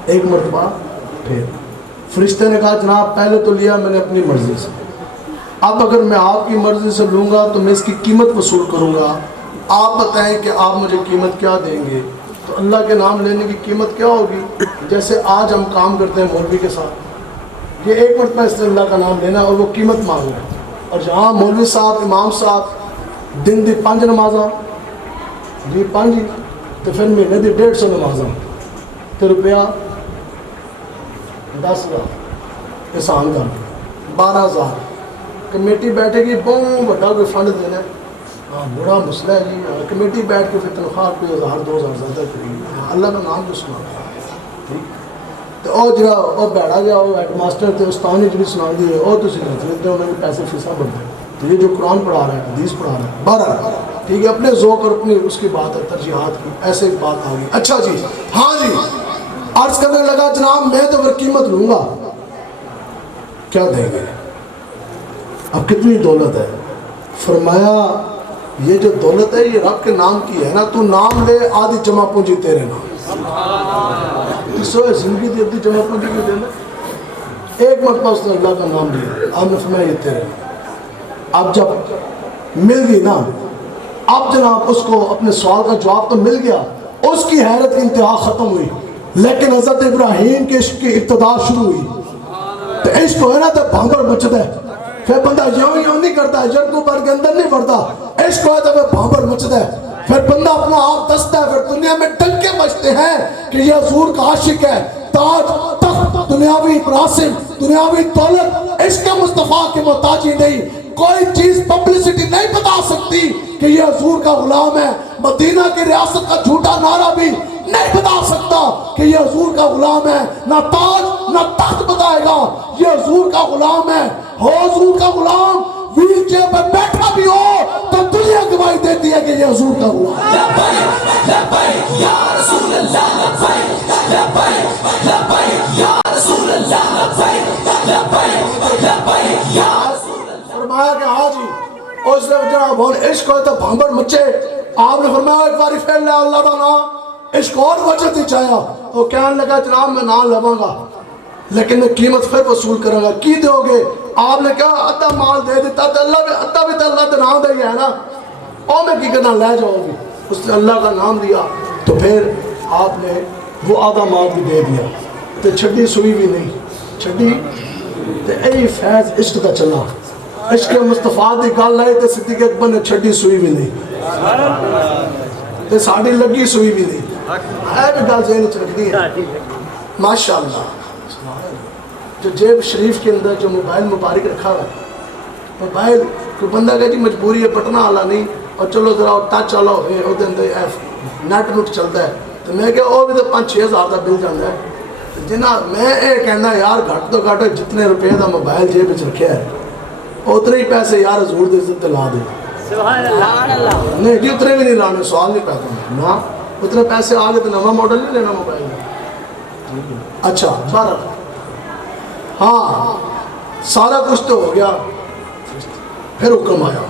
ایک مرتبہ پھر. فرشتے نے کہا جناب پہلے تو لیا میں نے اپنی مرضی سے, اب اگر میں آپ کی مرضی سے لوں گا تو میں اس کی قیمت وصول کروں گا. آپ بتائیں کہ آپ مجھے قیمت کیا دیں گے. تو اللہ کے نام لینے کی قیمت کیا ہوگی؟ جیسے آج ہم کام کرتے ہیں مولوی کے ساتھ, یہ ایک مرتبہ اس نے اللہ کا نام لینا اور وہ قیمت مانگنا ہے. اور جہاں مولوی صاحب امام صاحب دن دی 5 نمازاں جی 5 تو پھر مہینے دی 150 نمازاں تو روپیہ 10,000 احسان کر 12,000 کمیٹی بیٹھے گی, بہت بڑا کوئی فنڈ دینا ہے, ہاں بڑا مسئلہ ہے جی. کمیٹی بیٹھ کے پھر تنخواہ کوئی 1,000-2,000 زیادہ کرے گی. اللہ کا نام جو سنا ٹھیک. تو وہ جا وہ بیٹھا گیا وہ ہیڈ ماسٹر تھے استانی جی سنا دی ہے وہ تھی لیتے انہوں نے پیسے فیساں بڑھتے. تو یہ جو قرآن پڑھا رہا ہے حدیث پڑھا رہا ہے 12 ٹھیک ہے, اپنے ذوق اور اپنی اس کی بات ہے ترجیحات کی, ایسے ایک بات آ گئی. اچھا جی ہاں جی عرض کرنے لگا جناب میں تو پھر قیمت لوں گا, کیا دیں گے, اب کتنی دولت ہے. فرمایا یہ جو دولت ہے یہ رب کے نام کی ہے نا, تو نام لے آدھی جمع پونجی تیرے نام. زندگی دی ادھی جمع پونجی بھی دینا. ایک مرتبہ اس نے اللہ کا نام لیا, آپ نے فرمایا یہ تیرے. اب جب مل گئی نا, اب جناب اس کو اپنے سوال کا جواب تو مل گیا, اس کی حیرت کی انتہا ختم ہوئی. لیکن حضرت ابراہیم کے عشق کی ابتدا شروع ہوئی. تو عشق ہوئے نا تو بھانگڑ مچتا ہے, پھر بندہ یوں نہیں کرتا ہے, جڑ کو پر کے اندر نہیں بڑھتا. عشق ہوئے تو پھر بھانگڑ مچتا ہے, پھر بندہ اپنا آپ دستا ہے, پھر دنیا میں ڈنکے بجتے ہیں کہ یہ حضور کا عاشق ہے. تاج تخت دنیاوی مراسم دنیاوی دولت عشق مصطفیٰ کے محتاجی نہیں. کوئی چیز پبلسٹی نہیں بتا سکتی کہ یہ حضور کا غلام ہے. مدینہ کی ریاست کا جھوٹا نعرہ بھی نہیں بتا سکتا کہ یہ حضور کا غلام ہے. نہ تاج نہ تخت بتائے گا یہ حضور کا غلام ہے. ہو حضور کا غلام ویل چیئر پر بیٹھا بھی ہو تو دنیا گواہی دیتی ہے کہ یہ حضور کا غلام ہے. لبیک لبیک یا رسول اللہ, لبیک لبیک لبیک یا رسول اللہ, لبیک لبیک لبیک یا رسول اللہ. فرمایا کہ ہاں جی اس نے جناب بہت عشق ہوئے تو بھانبڑ مچے. آپ نے فرمایا ایک باری پھر لے اللہ کا نام, عشق اور وجہ تھی چاہیا. وہ کہنے لگا جناب میں نام لواں گا لیکن میں قیمت پھر وصول کروں گا. کی دو گے؟ آپ نے کہا ادھا مال دے دیتا تو اللہ بھی ادھا بھی تو اللہ کا نام دے ہے نا, اور میں کی کرنا لے جاؤ گی. اس نے اللہ کا نام دیا تو پھر آپ نے وہ آدھا مال بھی دے دیا. تو چھڈی سوئی بھی نہیں, چھڈی تو اے فیض عشق کا چلا. عشق مصطفیٰ دی گل آئی تو صدیق اکبر نے چھڈی سوئی بھی نہیں, تو ساڑھی لگی سوئی بھی نہیں. ہے بھی گل ذہن چ رکھ دی ہے ماشاءاللہ. جو جیب شریف کے اندر جو موبائل مبارک رکھا ہوا ہے, موبائل کوئی بندہ کہے جی مجبوری ہے پٹنا والا نہیں اور چلو ذرا ٹچ والا ہوئے وہ نیٹ نٹ چلتا ہے, تو میں کہ وہ بھی تو 5-6 ہزار کا بل جانا ہے. جنہ میں یہ کہنا یار گھٹ تو گھٹ جتنے روپے کا موبائل جیب چ رکھا ہے اتنے ہی پیسے یار حضور دی عزت لا دے. نہیں جی اتنے بھی نہیں لانے, سوال نہیں پیدا نا, اتنے پیسے آ گئے تو نواں ماڈل نہیں لینا موبائل میں. اچھا 12 ہاں سارا کچھ تو ہو گیا. پھر حکم آیا,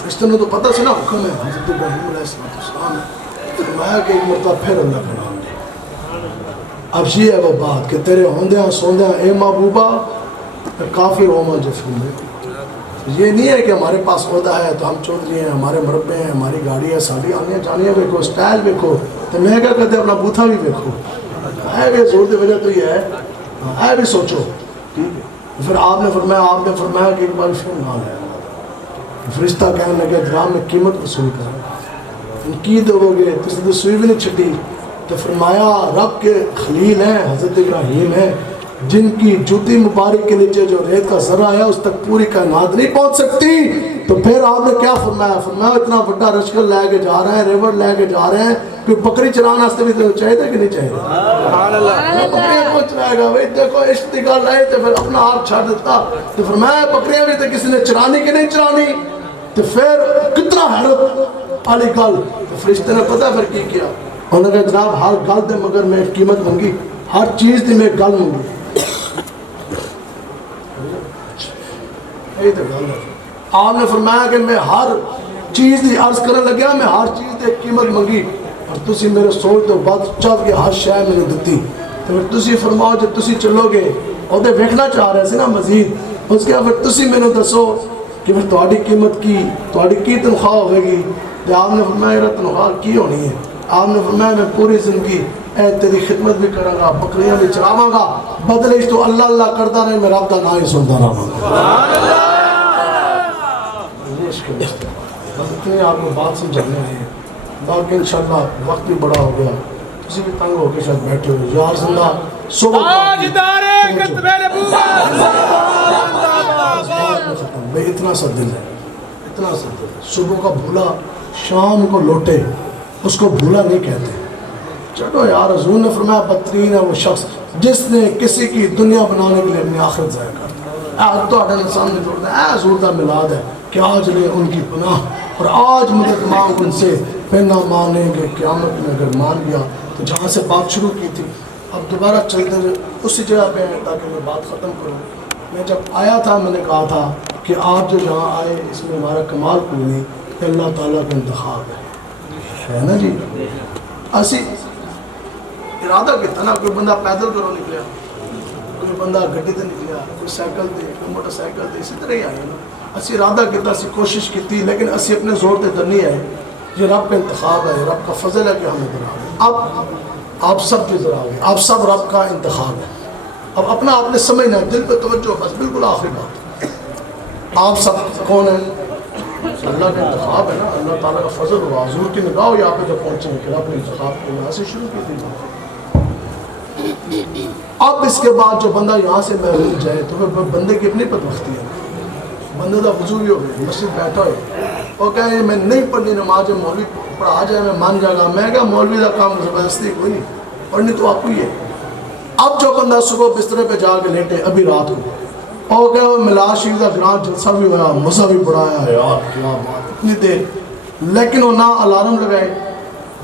فرشتے نے تو پتہ سے نا حکم ہے حضرت ابراہیم علیہ السلام ہے. فرمایا کہ ایک مرتبہ پھر اللہ کا نام لے. اب یہ ہے وہ بات کہ تیرے ہوندیاں سوندیاں اے محبوبہ کافی روما جفری میں. یہ نہیں ہے کہ ہمارے پاس عہدہ ہے تو ہم چودھری ہیں, ہمارے مربے ہیں, ہماری گاڑی ہے, ساری آنیاں جانیاں دیکھو, سٹائل دیکھو, تو میں کیا کہتے ہیں اپنا بوتھا بھی دیکھو. ہے بھی زور دی وجہ تو یہ ہے بھی سوچو. پھر آپ نے فرمایا کہ ایک بار پھر نام ہے. فرشتہ کہنے لگے جناب میں قیمت وصول کروں. کی دو گے تو سوئی بھی نہیں چھٹی. تو فرمایا رب کے خلیل ہیں حضرت ابراہیم ہیں, جن کی جوتی مبارک کے نیچے جو ریت کا ذرہ ہے اس تک پوری کائنات نہیں پہنچ سکتی. تو پھر آپ نے کیا فرمایا؟ فرمایا اتنا بڑا رشکل لے کے جا رہے ہیں, ریور لے کے جا رہے ہیں, کوئی بکری چرانا واسطے بھی تو چاہیے کہ نہیں چاہیے؟ بکریاں کون چرائے گا بھائی؟ دیکھو عشق کی گل ہے تو پھر اپنا آپ چھاڑ دیتا. تو فرمایا بکریاں بھی تو کسی نے چرانی کہ نہیں چرانی. تو پھر کتنا حیرت والی گل. تو فرشتے نے پتہ پھر کی کیا؟ انہوں نے کہا جناب ہر گل دے مگر میں قیمت منگی, ہر چیز دی میں گل منگی. یہ تو گل ہے. آپ نے فرمایا کہ میں ہر چیز دی عرض کرنے لگیا, میں ہر چیز دی قیمت منگی اور تسی میرے سوچ تو بات چاہ کے ہر شے میں نے دیتی. تو پھر تسی فرماؤ جب تسی چلو گے اور دے ویکھنا چاہ رہے سے نا مزید, اس کے پھر تسی میں نے دسو کہ پھر تہاڈی قیمت کی تنخواہ ہوے گی. تو آپ نے فرمایا میرا تنخواہ کی ہونی ہے؟ آپ نے فرمایا میں پوری زندگی تیری خدمت بھی کروں گا, بکریاں بھی چراواں گا, بدلے اس تو اللہ اللہ کرتا رہے, میں رب کا نام ہی سنتا رہا. اتنی آپ کو بات سمجھانے ہیں. باقی انشاءاللہ وقت بھی بڑا ہو گیا, کسی بھی تنگ ہو کے شاید بیٹھے ہو یار زندہ صبح اتنا سا دل ہے, اتنا سا دل ہے. صبح کا بھولا شام کو لوٹے, اس کو بھولا نہیں کہتے. چلو یار حضور نے فرمایا بدترین ہے وہ شخص جس نے کسی کی دنیا بنانے کے لیے اپنی آخرت ضائع کر دیا. تو سامنے جوڑتا ہے اے حضور کا میلاد ہے کہ آج لے ان کی پناہ اور آج مدد مانگ ان سے, پھر نہ مانیں گے قیامت میں اگر مان گیا. تو جہاں سے بات شروع کی تھی اب دوبارہ چلتے ہوئے اسی جگہ پہ ہیں تاکہ میں بات ختم کروں. میں جب آیا تھا میں نے کہا تھا کہ آپ جو یہاں آئے اس میں ہمارا کمال کوئی نہیں, اللہ تعالیٰ کا انتخاب ہے نا جی. اسی ارادہ کیتا نا, کوئی بندہ پیدل کرو نکلیا, کوئی بندہ گڈی تے نکلیا, کوئی سائیکل تے, کوئی موٹر سائیکل تے, اسی طرح ہی آئے نا. اسی ارادہ کیتا, اسی کوشش کی, لیکن اسی اپنے زور تے ادھر نہیں آئے. یہ رب کا انتخاب ہے, رب کا فضل ہے کہ ہم ادھر آ گئے. اب آپ سب کی ادھر آ گئے, آپ سب رب کا انتخاب ہے. اب اپنا آپ نے سمجھنا ہے, دل پہ توجہ بس, بالکل آخری بات. آپ سب کون ہیں؟ اللہ کا انتخاب ہے نا, اللہ تعالیٰ کا فضل ہوا. حضور کی نگاہ یہاں پہ جب پہنچے ہیں کہ اپنے انتخاب کو یہاں سے شروع کی تھی. اب اس کے بعد جو بندہ یہاں سے محروم جائے تو پھر بندے کی اپنی بدبختی ہے. بندے کا وضو بھی ہو گئے, مسجد بیٹھا ہے اور کہیں میں نہیں پڑھنی نماز, مولوی پڑھا جائے میں مان جائے گا. میں کہا مولوی کا کام زبردستی کوئی نہیں, پڑھنی تو آپ کو ہی ہے. اب جو بندہ صبح بسترے پہ جا کے لیٹے ابھی رات کو اور کہ میلاد شریف کا گرانڈ جلسہ بھی ہوا, مزہ بھی بڑھایا, یار کیا بات اتنی دیر, لیکن وہ نہ الارم لگائے,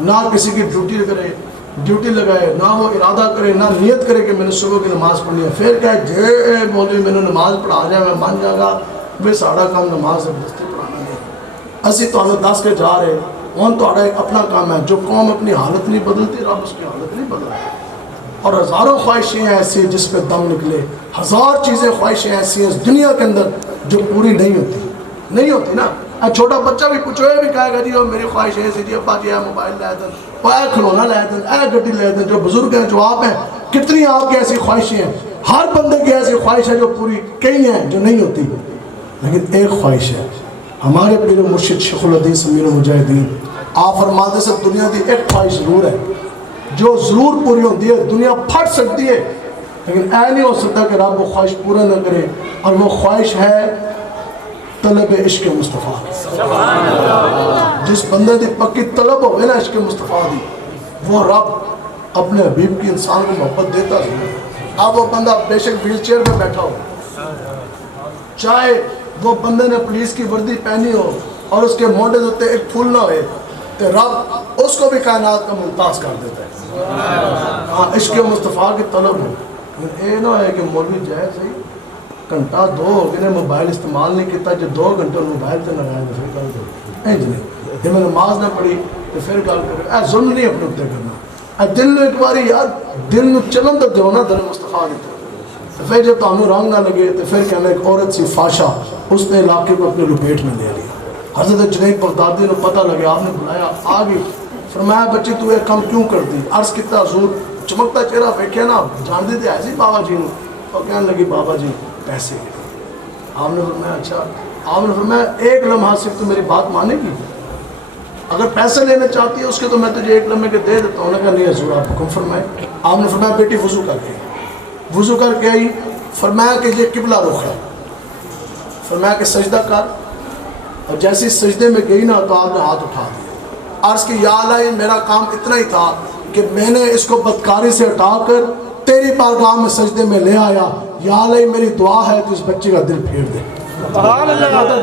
نہ کسی کی ڈیوٹی لگائے, نہ وہ ارادہ کرے, نہ نیت کرے کہ میں نے صبح کی نماز پڑھنی ہے. پھر کہے جے مولوی میں نے نماز پڑھا جائے میں مان جائے گا. بے ساڑا کام نماز زبردستی پڑھانا نہیں. اسی تو ہمیں دس کے جا رہے ہوں, تو ایک اپنا کام ہے. جو قوم اپنی حالت نہیں بدلتی رب اس کی حالت نہیں بدلتی. اور ہزاروں خواہشیں ایسی ہیں جس پہ دم نکلے, ہزار چیزیں خواہشیں ایسی ہیں اس دنیا کے اندر جو پوری نہیں ہوتی نا. چھوٹا بچہ بھی پوچھو بھی کہے گا جی میری خواہش ہے جی ابا جی موبائل لے دیں, اے کھلونا لے دیں, اے گڈی لے دیں. جو بزرگ ہیں جو آپ ہیں کتنی آپ کی ایسی خواہشیں ہیں, ہر بندے کی ایسی خواہش ہے جو پوری, کئی ہیں جو نہیں ہوتی, لیکن ایک خواہش ہے. ہمارے پیر مرشد شیخ الحدیث امیر المجاہدین آپ فرماتے سے دنیا کی ایک خواہش ضرور ہے جو ضرور پوری ہوتی ہے. دنیا پھٹ سکتی ہے لیکن اے نہیں ہو سکتا کہ رب وہ خواہش پورا نہ کرے, اور وہ خواہش ہے طلب عشق مصطفیٰ. جس بندے کی پکی طلب ہوئے نا عشق مصطفیٰ دی, وہ رب اپنے حبیب کی انسان کو محبت دیتا ہے. اب وہ بندہ بے شک ویل چیئر میں بیٹھا ہو, چاہے وہ بندے نے پولیس کی وردی پہنی ہو اور اس کے موڈے ہوتے ایک پھول نہ ہوئے, تو رب اس کو بھی کائنات کا ممتاز کر دیتا ہے. ہاں عشق مصطفیٰ کی طلب ہو. یہ نہ ہے کہ مولوی جائے صحیح گھنٹہ دو ہو گئے دین استعمال نہیں کیتا, جو 2 گھنٹے موبائل سے لگائے تو پھر گل کرو نہیں. جب میں نماز نہ پڑھی تو پھر گل کرو. اے ظلم نہیں اپنے اتنے کرنا. اے دل میں ایک باری یار دل میں چلن تو دو نا دل مصطفیٰ کی طرف. پھر جب تمہیں رنگ نہ لگے تو پھر کہنا ایک عورت سی فاشا اس نے علاقے کو اپنے لپیٹ میں لے لیا. حضرت جنید بغدادی کو پتہ لگے, آپ نے بلایا, آ گئی, فرمایا بچی تو یہ کام کیوں کرتی؟ عرض کتا حضور, چمکتا چہرہ ویکھیا نا, جانتے تھے ایسی بابا جی نے, اور کہنے لگی بابا جی پیسے. آپ نے فرمایا اچھا. آپ نے فرمایا ایک لمحہ صرف تو میری بات مانے گی, اگر پیسے لینے چاہتی ہے اس کے تو میں تجھے 1 لمحے کے دے دیتا ہوں. نے کہا نہیں حضور آپ حکم فرمائے. آپ نے فرمایا بیٹی وضو کر کے وضو کر کے آئی، فرمایا کہ یہ قبلہ رخ ہے، فرمایا کہ سجدہ کر، اور جیسے سجدے میں گئی نا تو آپ نے ہاتھ اٹھا دیا، عرض کی یا اللہ میرا کام اتنا ہی تھا کہ میں نے اس کو بدکاری سے ہٹا کر تیری بارگاہ میں سجدے میں لے آیا، یا اللہ میری دعا ہے تو اس بچے کا دل پھیر دے۔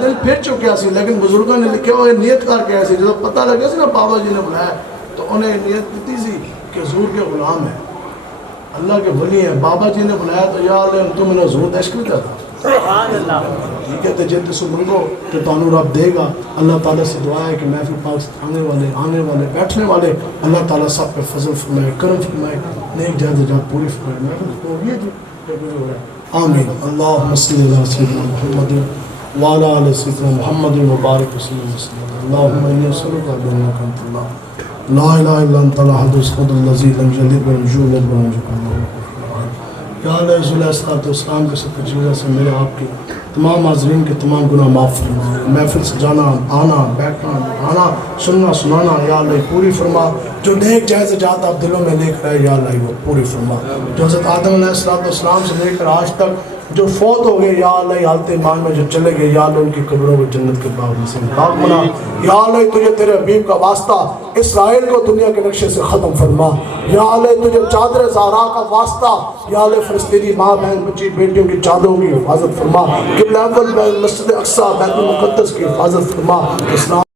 دل پھر چکیا سی، لیکن بزرگوں نے لکھے ہوئے نیت کر کے ایسی، جب پتہ لگا سی نا بابا جی نے بلایا تو انہیں نیت کی سی کہ حضور کے غلام ہیں، اللہ کے ولی ہیں، بابا جی نے بلایا تو یا اللہ تم نے حضور دشک بھی دیتا ٹھیک ہے، تو جن سے منگو تو تانوں رب دے گا۔ اللہ تعالیٰ سے دعا ہے کہ محفل پاک سے آنے والے بیٹھنے والے اللہ تعالیٰ سب پہ فضل فرمائے، کرم فرمائے، نیک جائز جات پوری فرمائے۔ محفل ہو گئی جی، آمین۔ اللہم صلی علی سیدنا محمد وعلی آل سیدنا محمد مبارک وسلم وسلم۔ اللہم انی اسألک بأنک انت اللہ لا الہ الا انت الاحد الصمد الذی لم یلد ولم یولد ولم یکن لہ کفوا احد۔ یا اللہ علیہ السلام کے صدقے جلوہ سے میرے آپ کے تمام حاضرین کے تمام گناہ معاف فرما، محفل سے جانا آنا بیٹھنا آنا سننا سنانا یا اللہ پوری فرما، جو نیک جائز جات آپ دلوں میں لے کر آئے یا اللہ وہ پوری فرما، جو حضرت آدم علیہ السلام سے لے کر آج تک جو فوت ہو گئے یا اللہ حالت ایمان میں جو چلے گئے یا اللہ ان کی قبروں کو جنت کے باغ میں سے باغ بنا، یا اللہ تجھے تیرے حبیب کا واسطہ اسرائیل کو دنیا کے نقشے سے ختم فرما، یا اللہ تجھے چادر زہرا کا واسطہ یا اللہ فلسطینی ماں بہن بچی بیٹیوں کی چادروں کی حفاظت فرما، قبلہ اول مسجد اقصی بیت المقدس کی حفاظت فرما، اسلام